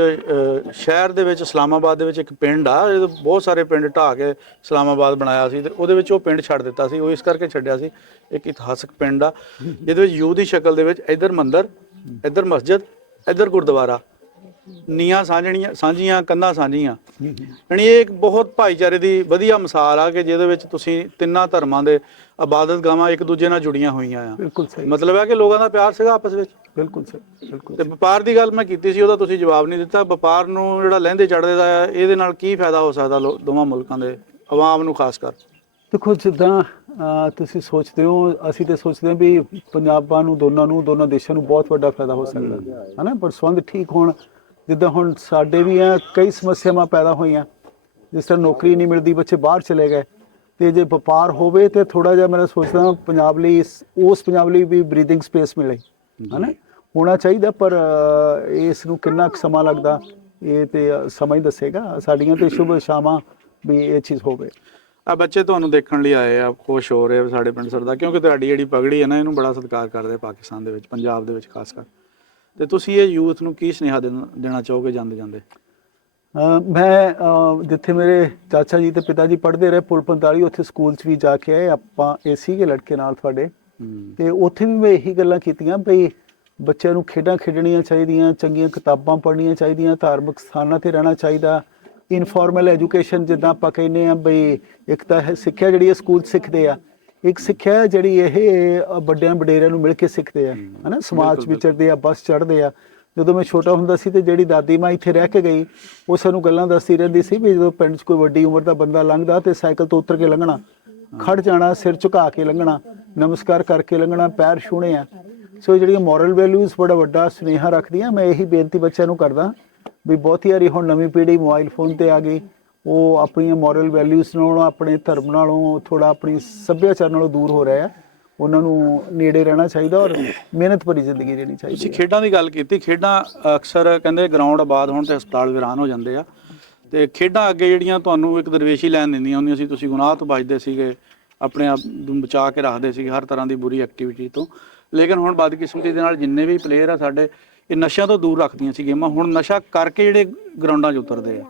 ਸ਼ਹਿਰ ਦੇ ਵਿੱਚ ਇਸਲਾਮਾਬਾਦ ਦੇ ਵਿੱਚ ਇੱਕ ਪਿੰਡ ਆ, ਇਹ ਬਹੁਤ ਸਾਰੇ ਪਿੰਡ ਢਾਹ ਕੇ ਇਸਲਾਮਾਬਾਦ ਬਣਾਇਆ ਸੀ, ਤੇ ਉਹਦੇ ਵਿੱਚ ਉਹ ਪਿੰਡ ਛੱਡ ਦਿੱਤਾ ਸੀ। ਉਹ ਇਸ ਕਰਕੇ ਛੱਡਿਆ ਸੀ, ਇੱਕ ਇਤਿਹਾਸਕ ਪਿੰਡ ਆ ਜਿਹਦੇ ਵਿੱਚ ਯੂ ਦੀ ਸ਼ਕਲ ਦੇ ਵਿੱਚ ਇੱਧਰ ਮੰਦਿਰ, ਇੱਧਰ ਮਸਜਿਦ, ਇੱਧਰ ਗੁਰਦੁਆਰਾ, ਨੀਆਂ ਸਾਂਝੀਆਂ, ਕੰਧਾਂ ਸਾਂਝੀਆਂ। ਯਾਨੀ ਇਹ ਇੱਕ ਬਹੁਤ ਭਾਈਚਾਰੇ ਦੀ ਵਧੀਆ ਮਿਸਾਲ ਆ ਕਿ ਜਿਹਦੇ ਵਿੱਚ ਤੁਸੀਂ ਤਿੰਨਾਂ ਧਰਮਾਂ ਦੇ ਇਬਾਦਤਗਾਹਾਂ ਇੱਕ ਦੂਜੇ ਨਾਲ ਜੁੜੀਆਂ ਹੋਈਆਂ ਆ। ਬਿਲਕੁਲ ਸਹੀ, ਮਤਲਬ ਹੈ ਕਿ ਲੋਕਾਂ ਦਾ ਪਿਆਰ ਸੀਗਾ ਆਪਸ ਵਿੱਚ। ਬਿਲਕੁਲ ਸਹੀ, ਬਿਲਕੁਲ। ਤੇ ਵਪਾਰ ਦੀ ਗੱਲ ਮੈਂ ਕੀਤੀ ਸੀ, ਉਹਦਾ ਤੁਸੀਂ ਜਵਾਬ ਨਹੀਂ ਦਿੱਤਾ। ਵਪਾਰ ਨੂੰ ਜਿਹੜਾ ਲਹਿੰਦੇ ਚੜ੍ਹਦੇ ਦਾ ਆ, ਇਹਦੇ ਨਾਲ ਕੀ ਫਾਇਦਾ ਹੋ ਸਕਦਾ ਦੋਵਾਂ ਮੁਲਕਾਂ ਦੇ ਆਵਾਮ ਨੂੰ ਖਾਸ ਕਰ? ਦੇਖੋ, ਜਿੱਦਾਂ ਤੁਸੀਂ ਸੋਚਦੇ ਹੋ, ਅਸੀਂ ਤੇ ਸੋਚਦੇ ਹਾਂ ਵੀ ਪੰਜਾਬਾਂ ਨੂੰ, ਦੋਨਾਂ ਦੇਸ਼ਾਂ ਨੂੰ ਬਹੁਤ ਵੱਡਾ ਫਾਇਦਾ ਹੋ ਸਕਦਾ ਹੈ ਨਾ, ਪਰ ਸੰਬੰਧ ਠੀਕ ਹੋਣ। ਜਿੱਦਾਂ ਹੁਣ ਸਾਡੇ ਵੀ ਆ ਕਈ ਸਮੱਸਿਆਵਾਂ ਪੈਦਾ ਹੋਈਆਂ, ਜਿਸ ਤਰ੍ਹਾਂ ਨੌਕਰੀ ਨਹੀਂ ਮਿਲਦੀ, ਬੱਚੇ ਬਾਹਰ ਚਲੇ ਗਏ, ਤੇ ਜੇ ਵਪਾਰ ਹੋਵੇ ਤੇ ਥੋੜਾ ਜਿਹਾ ਮੈਂ ਸੋਚਦਾ ਪੰਜਾਬ ਲਈ, ਪੰਜਾਬ ਲਈ ਵੀ ਬਰੀਥਿੰਗ ਸਪੇਸ ਮਿਲੇ, ਹਨਾ, ਹੋਣਾ ਚਾਹੀਦਾ। ਪਰ ਇਸ ਨੂੰ ਕਿੰਨਾ ਕੁ ਸਮਾਂ ਲੱਗਦਾ ਇਹ ਤੇ ਸਮਾਂ ਹੀ ਦੱਸੇਗਾ। ਸਾਡੀਆਂ ਤੇ ਸ਼ੁਭ ਇਛਾਵਾਂ ਵੀ ਇਹ ਚੀਜ਼ ਹੋਵੇ। ਆ ਬੱਚੇ ਤੁਹਾਨੂੰ ਦੇਖਣ ਲਈ ਆਏ ਆ, ਖੁਸ਼ ਹੋ ਰਹੇ ਸਾਡੇ ਪਿੰਡ ਸਰਦਾ, ਕਿਉਂਕਿ ਤੁਹਾਡੀ ਜਿਹੜੀ ਪਗੜੀ ਹੈ ਨਾ, ਇਹਨੂੰ ਬੜਾ ਸਤਿਕਾਰ ਕਰਦੇ ਪਾਕਿਸਤਾਨ ਦੇ ਵਿੱਚ, ਪੰਜਾਬ ਦੇ ਵਿੱਚ ਖਾਸ ਕਰ। ਤੇ ਤੁਸੀਂ ਇਹ ਯੂਥ ਨੂੰ ਕੀ ਸੁਨੇਹਾ ਦੇਣਾ ਚਾਹੋਗੇ ਜਾਂਦੇ ਜਾਂਦੇ? ਮੈਂ ਜਿੱਥੇ ਮੇਰੇ ਚਾਚਾ ਜੀ ਤੇ ਪਿਤਾ ਜੀ ਪੜ੍ਹਦੇ ਰਹੇ, ਪੁਲ 45, ਉੱਥੇ ਸਕੂਲ 'ਚ ਵੀ ਜਾ ਕੇ ਆਏ ਆਪਾਂ, ਇਹ ਸੀਗੇ ਲੜਕੇ ਨਾਲ ਤੁਹਾਡੇ, ਤੇ ਉੱਥੇ ਵੀ ਮੈਂ ਇਹੀ ਗੱਲਾਂ ਕੀਤੀਆਂ ਬਈ ਬੱਚਿਆਂ ਨੂੰ ਖੇਡਾਂ ਖੇਡਣੀਆਂ ਚਾਹੀਦੀਆਂ, ਚੰਗੀਆਂ ਕਿਤਾਬਾਂ ਪੜ੍ਹਨੀਆਂ ਚਾਹੀਦੀਆਂ, ਧਾਰਮਿਕ ਸਥਾਨਾਂ ਤੇ ਰਹਿਣਾ ਚਾਹੀਦਾ। ਇਨਫੋਰਮਲ ਐਜੂਕੇਸ਼ਨ ਜਿੱਦਾਂ ਆਪਾਂ ਕਹਿੰਦੇ ਆ ਬਈ, ਇੱਕ ਤਾਂ ਸਿੱਖਿਆ ਜਿਹੜੀ ਇਹ ਸਕੂਲ ਸਿੱਖਦੇ ਆ, ਇੱਕ ਸਿੱਖਿਆ ਜਿਹੜੀ ਇਹ ਵੱਡਿਆਂ ਵਡੇਰਿਆਂ ਨੂੰ ਮਿਲ ਕੇ ਸਿੱਖਦੇ ਆ, ਹਨਾ, ਸਮਾਜ 'ਚ ਵਿਚਰਦੇ ਆ, ਬੱਸ ਚੜ੍ਹਦੇ ਆ। ਜਦੋਂ ਮੈਂ ਛੋਟਾ ਹੁੰਦਾ ਸੀ ਤੇ ਜਿਹੜੀ ਦਾਦੀ ਮਾਂ ਇੱਥੇ ਰਹਿ ਕੇ ਗਈ, ਉਹ ਸਾਨੂੰ ਗੱਲਾਂ ਦੱਸਦੀ ਰਹਿੰਦੀ ਸੀ ਵੀ ਜਦੋਂ ਪਿੰਡ 'ਚ ਕੋਈ ਵੱਡੀ ਉਮਰ ਦਾ ਬੰਦਾ ਲੰਘਦਾ ਤੇ ਸਾਈਕਲ ਤੋਂ ਉਤਰ ਕੇ ਲੰਘਣਾ, ਖੜ ਜਾਣਾ, ਸਿਰ ਝੁਕਾ ਕੇ ਲੰਘਣਾ, ਨਮਸਕਾਰ ਕਰਕੇ ਲੰਘਣਾ, ਪੈਰ ਛੂਹਣੇ ਆ। ਸੋ ਜਿਹੜੀਆਂ ਮੋਰਲ ਵੈਲਿਊਜ਼ ਬੜਾ ਵੱਡਾ ਸੁਨੇਹਾ ਰੱਖਦੀਆਂ। ਮੈਂ ਇਹੀ ਬੇਨਤੀ ਬੱਚਿਆਂ ਨੂੰ ਕਰਦਾ ਵੀ ਬਹੁਤੀ ਵਾਰੀ ਹੁਣ ਨਵੀਂ ਪੀੜ੍ਹੀ ਮੋਬਾਈਲ ਫੋਨ ਤੇ ਆ ਗਈ, ਉਹ ਆਪਣੀਆਂ ਮੋਰਲ ਵੈਲਿਊਜ਼ ਨਾਲੋਂ, ਆਪਣੇ ਧਰਮ ਨਾਲੋਂ, ਥੋੜਾ ਆਪਣੀ ਸੱਭਿਆਚਾਰ ਨਾਲੋਂ ਦੂਰ ਹੋ ਰਿਹਾ। ਉਹਨਾਂ ਨੂੰ ਨੇੜੇ ਰਹਿਣਾ ਚਾਹੀਦਾ ਔਰ ਮਿਹਨਤ ਭਰੀ ਜ਼ਿੰਦਗੀ ਦੇਣੀ ਚਾਹੀਦੀ। ਤੁਸੀਂ ਖੇਡਾਂ ਦੀ ਗੱਲ ਕੀਤੀ, ਖੇਡਾਂ ਅਕਸਰ ਕਹਿੰਦੇ ਗਰਾਊਂਡ ਆਬਾਦ ਹੋਣ ਤੇ ਹਸਪਤਾਲ ਵੀਰਾਨ ਹੋ ਜਾਂਦੇ ਆ, ਤੇ ਖੇਡਾਂ ਅੱਗੇ ਜਿਹੜੀਆਂ ਤੁਹਾਨੂੰ ਇੱਕ ਦਰਵੇਸ਼ੀ ਲੈਣ ਦਿੰਦੀਆਂ ਹੁੰਦੀਆਂ ਸੀ, ਤੁਸੀਂ ਗੁਨਾਹ ਤੋਂ ਬਚਦੇ ਸੀਗੇ, ਆਪਣੇ ਆਪ ਨੂੰ ਬਚਾ ਕੇ ਰੱਖਦੇ ਸੀਗੇ ਹਰ ਤਰ੍ਹਾਂ ਦੀ ਬੁਰੀ ਐਕਟੀਵਿਟੀ ਤੋਂ। ਲੇਕਿਨ ਹੁਣ ਬਦਕਿਸਮਤੀ ਦੇ ਨਾਲ ਜਿੰਨੇ ਵੀ ਪਲੇਅਰ ਆ ਸਾਡੇ, ਇਹ ਨਸ਼ਿਆਂ ਤੋਂ ਦੂਰ ਰੱਖਦੀਆਂ ਸੀ ਗੇਮਾਂ, ਹੁਣ ਨਸ਼ਾ ਕਰਕੇ ਜਿਹੜੇ ਗਰਾਊਂਡਾਂ 'ਚ ਉਤਰਦੇ ਆ।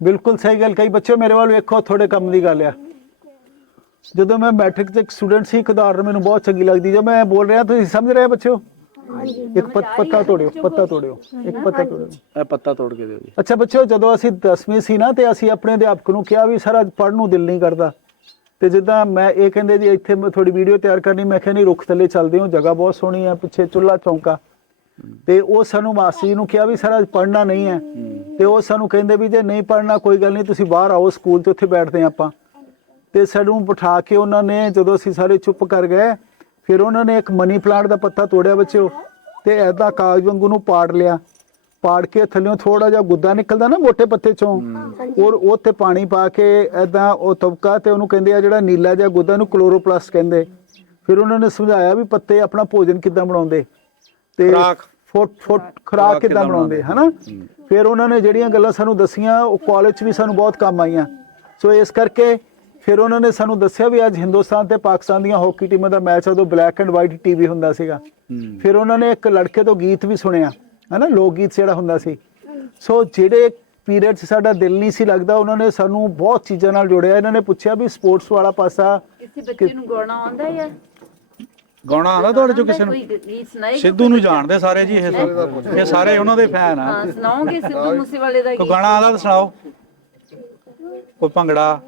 ਬਿਲਕੁਲ ਸਹੀ ਗੱਲ। ਕਈ ਬੱਚੇ ਮੇਰੇ ਵੱਲ ਵੇਖੋ, ਥੋੜੇ ਕੰਮ ਦੀ ਗੱਲ ਆ। ਜਦੋਂ ਮੈਂ ਮੈਟ੍ਰਿਕ 'ਚ ਇੱਕ ਸਟੂਡੈਂਟ ਸੀ, ਇੱਕ ਉਦਾਹਰਨ ਮੈਨੂੰ ਬਹੁਤ ਚੰਗੀ ਲੱਗਦੀ, ਜੋ ਮੈਂ ਬੋਲ ਰਿਹਾ ਤੁਸੀਂ ਸਮਝ ਰਹੇ ਬੱਚਿਓ? ਇੱਕ ਪੱਤਾ ਤੋੜਿਓ, ਇੱਕ ਪੱਤਾ ਤੋੜਿਓ। ਇਹ ਪੱਤਾ ਤੋੜ ਕੇ ਦਿਓ ਜੀ। ਅੱਛਾ ਬੱਚਿਓ, ਜਦੋਂ ਅਸੀਂ 10ਵੀਂ ਸੀ ਨਾ, ਤੇ ਅਸੀਂ ਆਪਣੇ ਅਧਿਆਪਕ ਨੂੰ ਕਿਹਾ ਵੀ ਸਾਰਾ ਪੜ੍ਹਨ ਨੂੰ ਦਿਲ ਨਹੀਂ ਕਰਦਾ, ਤੇ ਜਿੱਦਾਂ ਮੈਂ ਇਹ ਕਹਿੰਦੇ ਜੀ ਇੱਥੇ ਮੈਂ ਥੋੜੀ ਵੀਡੀਓ ਤਿਆਰ ਕਰਨੀ, ਮੈਂ ਕਿਹਾ ਨਹੀਂ, ਰੁੱਖ ਥੱਲੇ ਚੱਲਦੇ ਹੋ, ਜਗ੍ਹਾ ਬਹੁਤ ਸੋਹਣੀ ਆ, ਪਿੱਛੇ ਚੁੱਲ੍ਹਾ ਚੌਂਕਾ। ਤੇ ਉਹ ਸਾਨੂੰ ਮਾਸਟਰ ਜੀ ਨੂੰ ਕਿਹਾ ਵੀ ਸਾਰਾ ਪੜ੍ਹਨਾ ਨਹੀਂ ਹੈ, ਤੇ ਉਹ ਸਾਨੂੰ ਕਹਿੰਦੇ ਵੀ ਜੇ ਨਹੀਂ ਪੜ੍ਹਨਾ ਕੋਈ ਗੱਲ ਨਹੀਂ, ਤੁਸੀਂ ਬਾਹਰ ਆਓ ਸਕੂਲ ਤੇ, ਉੱਥੇ ਬੈਠਦੇ ਹਾਂ ਆਪਾਂ। ਤੇ ਸਾਨੂੰ ਬਿਠਾ ਕੇ ਉਹਨਾਂ ਨੇ, ਜਦੋਂ ਅਸੀਂ ਸਾਰੇ ਚੁੱਪ ਕਰ ਗਏ, ਫਿਰ ਉਹਨਾਂ ਨੇ ਇੱਕ ਮਨੀ ਪਲਾਂਟ ਦਾ ਪੱਤਾ ਤੋੜਿਆ ਬੱਚਿਓ, ਤੇ ਐਦਾਂ ਕਾਗਜ਼ ਵਾਂਗੂ ਨੂੰ ਪਾੜ ਲਿਆ, ਪਾੜ ਕੇ ਥੱਲਿਓਂ ਥੋੜਾ ਜਿਹਾ ਗੁੱਦਾ ਨਿਕਲਦਾ ਨਾ ਮੋਟੇ ਪੱਤੇ ਚੋਂ, ਔਰ ਉਹ ਤੇ ਪਾਣੀ ਪਾ ਕੇ ਐਦਾਂ ਉਹ ਤਬਕਾ, ਤੇ ਉਹਨੂੰ ਕਹਿੰਦੇ ਆ ਜਿਹੜਾ ਨੀਲਾ ਜਿਹਾ ਗੁੱਦਾ ਨੂੰ ਕਲੋਰੋਪਲਾਸਟ ਕਹਿੰਦੇ। ਫਿਰ ਉਹਨਾਂ ਨੇ ਸਮਝਾਇਆ ਵੀ ਪੱਤੇ ਆਪਣਾ ਭੋਜਨ ਕਿੱਦਾਂ ਬਣਾਉਂਦੇ, ਤੇ ਖੁਰਾਕ ਕਿੱਦਾਂ ਬਣਾਉਂਦੇ, ਹਨਾ। ਫਿਰ ਉਹਨਾਂ ਨੇ ਜਿਹੜੀਆਂ ਗੱਲਾਂ ਸਾਨੂੰ ਦੱਸੀਆਂ, ਉਹ ਕਾਲਜ 'ਚ ਵੀ ਸਾਨੂੰ ਬਹੁਤ ਕੰਮ ਆਈਆਂ। ਸੋ ਇਸ ਕਰਕੇ ਫਿਰ ਉਹਨਾਂ ਨੇ ਸਾਨੂੰ ਦੱਸਿਆ ਵੀ ਅੱਜ ਹਿੰਦੁਸਤਾਨ ਤੇ ਪਾਕਿਸਤਾਨ ਦੀਆਂ ਹਾਕੀ ਟੀਮਾਂ ਦਾ ਮੈਚ, ਉਦੋਂ ਬਲੈਕ ਐਂਡ ਵਾਈਟ ਟੀਵੀ ਹੁੰਦਾ ਸੀਗਾ। ਫਿਰ ਉਹਨਾਂ ਨੇ ਇੱਕ ਲੜਕੇ ਤੋਂ ਗੀਤ ਵੀ ਸੁਣਿਆ, ਹਨਾ, ਲੋਕ ਗੀਤ ਜਿਹੜਾ ਹੁੰਦਾ ਸੀ। ਸੋ ਜਿਹੜੇ ਪੀਰੀਅਡ 'ਚ ਸਾਡਾ ਦਿਲ ਨਹੀਂ ਸੀ ਲੱਗਦਾ, ਉਹਨਾਂ ਨੇ ਸਾਨੂੰ ਬਹੁਤ ਚੀਜ਼ਾਂ ਨਾਲ ਜੋੜਿਆ। ਇਹਨਾਂ ਨੇ ਪੁੱਛਿਆ ਵੀ ਸਪੋਰਟਸ ਵਾਲਾ ਪਾਸਾ ਕਿਸੇ ਬੱਚੇ ਨੂੰ ਗਾਉਣਾ ਆਉਂਦਾ ਜਾਂ ਗਾਉਣਾ ਆਉਂਦਾ ਤੁਹਾਡੇ ਚੋਂ ਕਿਸੇ ਨੂੰ? ਸਿੱਧੂ ਨੂੰ ਜਾਣਦੇ ਸਾਰੇ ਜੀ, ਇਹ ਸਾਰੇ ਉਹਨਾਂ ਦੇ ਫੈਨ ਆ। ਹਾਂ, ਸੁਣਾਓਗੇ ਸਿੱਧੂ ਮੂਸੇਵਾਲੇ ਦਾ ਕੋਈ ਗਾਣਾ ਆਉਂਦਾ ਤਾਂ ਸੁਣਾਓ, ਕੋਈ ਭੰਗੜਾ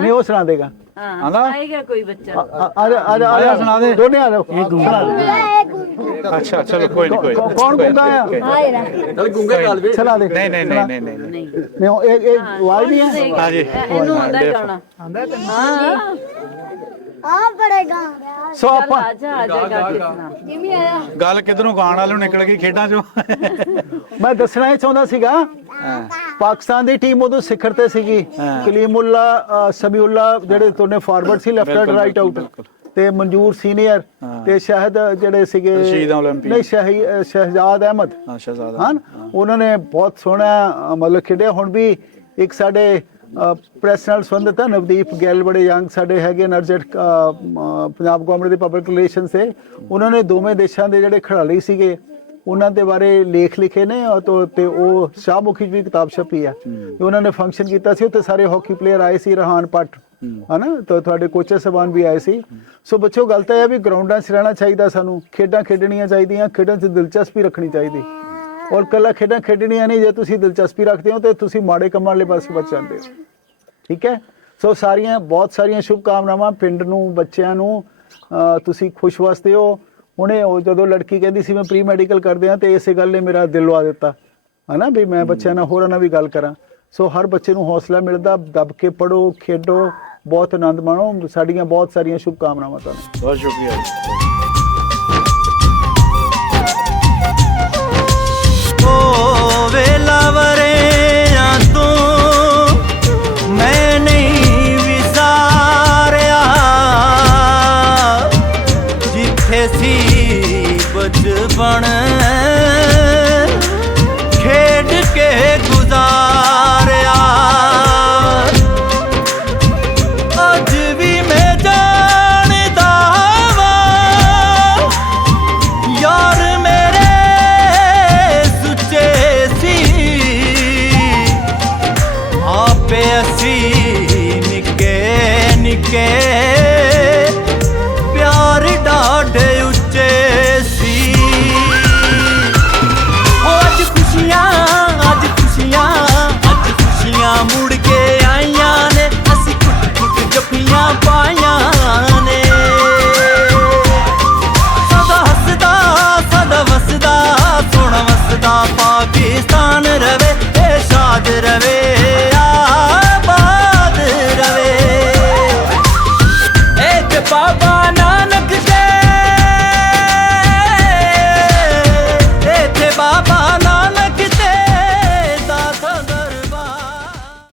ਨਹੀਂ ਉਹ ਸੁਣਾ ਦੇਗਾ। ਹਾਂ, ਆਏਗਾ ਕੋਈ ਬੱਚਾ। ਆ ਸੁਣਾ ਦੇ, ਦੋਨੇ ਆ ਜਾਓ। ਅੱਛਾ ਚਲੋ, ਕੋਈ ਨਹੀਂ, ਕੋਈ ਕੌਣ ਗੁੰਗਾ ਆ? ਨਾਲ ਗੁੰਗੇ ਗੱਲ ਵੀ ਚਲਾ ਦੇ। ਨਹੀਂ ਨਹੀਂ ਨਹੀਂ ਨਹੀਂ ਨਹੀਂ ਇਹ ਆਵਾਜ਼ ਨਹੀਂ ਹੈ। ਹਾਂ ਜੀ, ਇਹਨੂੰ ਆਉਂਦਾ ਗਾਉਣਾ। ਹਾਂ ਸੋ ਆਪਾਂ ਆਜਾ ਗਾ ਕੇ ਸੁਣਾ। ਗੱਲ ਕਿਧਰੋਂ ਗਾਣ ਵਾਲੋਂ ਨਿਕਲ ਗਈ ਖੇਡਾਂ 'ਚੋਂ। ਮੈਂ ਦੱਸਣਾ ਹੀ ਚਾਹੁੰਦਾ ਸੀਗਾ, ਪਾਕਿਸਤਾਨ ਦੀ ਟੀਮ ਉਦੋਂ ਸਿਖਰ ਤੇ ਸੀਗੀ, ਕਲੀਮੁੱਲਾ, ਸਮੀਉੱਲਾ ਜਿਹੜੇ ਦੋਨੇ ਫਾਰਵਰਡ ਸੀ, ਲੈਫਟ ਐਂਡ ਰਾਈਟ ਆਊਟ। ਤੇ ਮਨਜੂਰ ਸੀਨੀਅਰ ਤੇ ਸ਼ਾਹਿਦ ਜਿਹੜੇ ਸੀਗੇ ਰਸ਼ੀਦ ਓਲੰਪੀਕ। ਨਹੀਂ ਸ਼ਹਿਜ਼ਾਦ ਅਹਿਮਦ ਹਾਂ ਸ਼ਹਿਜ਼ਾਦਾ ਹਾਂ ਉਹਨਾਂ ਨੇ ਬਹੁਤ ਸੋਹਣਾ ਮਤਲਬ ਖੇਡਿਆ। ਹੁਣ ਵੀ ਇੱਕ ਸਾਡੇ ਪ੍ਰੈਸ ਨਾਲ ਸੰਬੰਧਿਤ ਹੈ ਨਵਦੀਪ ਗਿੱਲ, ਬੜੇ ਯੰਗ ਸਾਡੇ ਹੈਗੇ ਨਰਜਟ ਪੰਜਾਬ ਗਵਰਨਮੈਂਟ ਦੇ ਪਬਲਿਕ ਰਿਲੇਸ਼ਨ ਸੇ, ਉਹਨਾਂ ਨੇ ਦੋਵੇਂ ਦੇਸ਼ਾਂ ਦੇ ਜਿਹੜੇ ਖਿਡਾਰੀ ਸੀਗੇ ਉਹਨਾਂ ਦੇ ਬਾਰੇ ਲੇਖ ਲਿਖੇ ਨੇ ਤੇ ਉਹ ਸ਼ਾਹਮੁਖੀ 'ਚ ਵੀ ਕਿਤਾਬ ਛਪੀ ਆ। ਤੇ ਉਹਨਾਂ ਨੇ ਫੰਕਸ਼ਨ ਕੀਤਾ ਸੀ, ਉੱਥੇ ਸਾਰੇ ਹਾਕੀ ਪਲੇਅਰ ਆਏ ਸੀ, ਰਹਾਨ ਭੱਟ ਹਨਾ, ਤਾਂ ਤੁਹਾਡੇ ਕੋਚਰ ਸਾਹਿਬਾਨ ਵੀ ਆਏ ਸੀ। ਸੋ ਬੱਚੋ ਗੱਲ ਤਾਂ ਇਹ ਵੀ ਗਰਾਊਂਡਾਂ 'ਚ ਰਹਿਣਾ ਚਾਹੀਦਾ, ਸਾਨੂੰ ਖੇਡਾਂ ਖੇਡਣੀਆਂ ਚਾਹੀਦੀਆਂ, ਖੇਡਾਂ 'ਚ ਦਿਲਚਸਪੀ ਰੱਖਣੀ ਚਾਹੀਦੀ। ਔਰ ਕੱਲਾ ਖੇਡਾਂ ਖੇਡਣੀਆਂ ਨਹੀਂ, ਜੇ ਤੁਸੀਂ ਦਿਲਚਸਪੀ ਰੱਖਦੇ ਹੋ ਤੇ ਤੁਸੀਂ ਮਾੜੇ ਕੰਮਾਂ ਵਾਲੇ ਪਾਸੇ ਬਚ ਜਾਂਦੇ ਹੋ। ਠੀਕ ਹੈ, ਸੋ ਬਹੁਤ ਸਾਰੀਆਂ ਸ਼ੁਭ ਕਾਮਨਾਵਾਂ ਪਿੰਡ ਨੂੰ, ਬੱਚਿਆਂ ਨੂੰ। ਤੁਸੀਂ ਖੁਸ਼ ਵਸਦੇ ਹੋ। ਹੁਣੇ ਉਹ ਜਦੋਂ ਲੜਕੀ ਕਹਿੰਦੀ ਸੀ ਮੈਂ ਪ੍ਰੀ ਮੈਡੀਕਲ ਕਰਦੇ ਆ, ਤੇ ਇਸੇ ਗੱਲ ਨੇ ਮੇਰਾ ਦਿਲ ਲਵਾ ਦਿੱਤਾ ਹਨਾ ਵੀ ਮੈਂ ਬੱਚਿਆਂ ਨਾਲ ਹੋਰਾਂ ਨਾਲ ਵੀ ਗੱਲ ਕਰਾਂ। ਸੋ ਹਰ ਬੱਚੇ ਨੂੰ ਹੌਸਲਾ ਮਿਲਦਾ, ਦੱਬ ਕੇ ਪੜੋ, ਖੇਡੋ, ਬਹੁਤ ਆਨੰਦ ਮਾਣੋ। ਸਾਡੀਆਂ ਬਹੁਤ ਸਾਰੀਆਂ ਸ਼ੁਭ ਕਾਮਨਾਵਾਂ ਤੁਹਾਨੂੰ। ਬਹੁਤ ਸ਼ੁਕਰੀਆ। ओ वेला वरेया तू मैं नहीं विसारिया, जिथे सी बचपन खेड के गुजारिया, अज भी मैं जानदा वा यार मेरे सुचे सी, आपे असी निके निके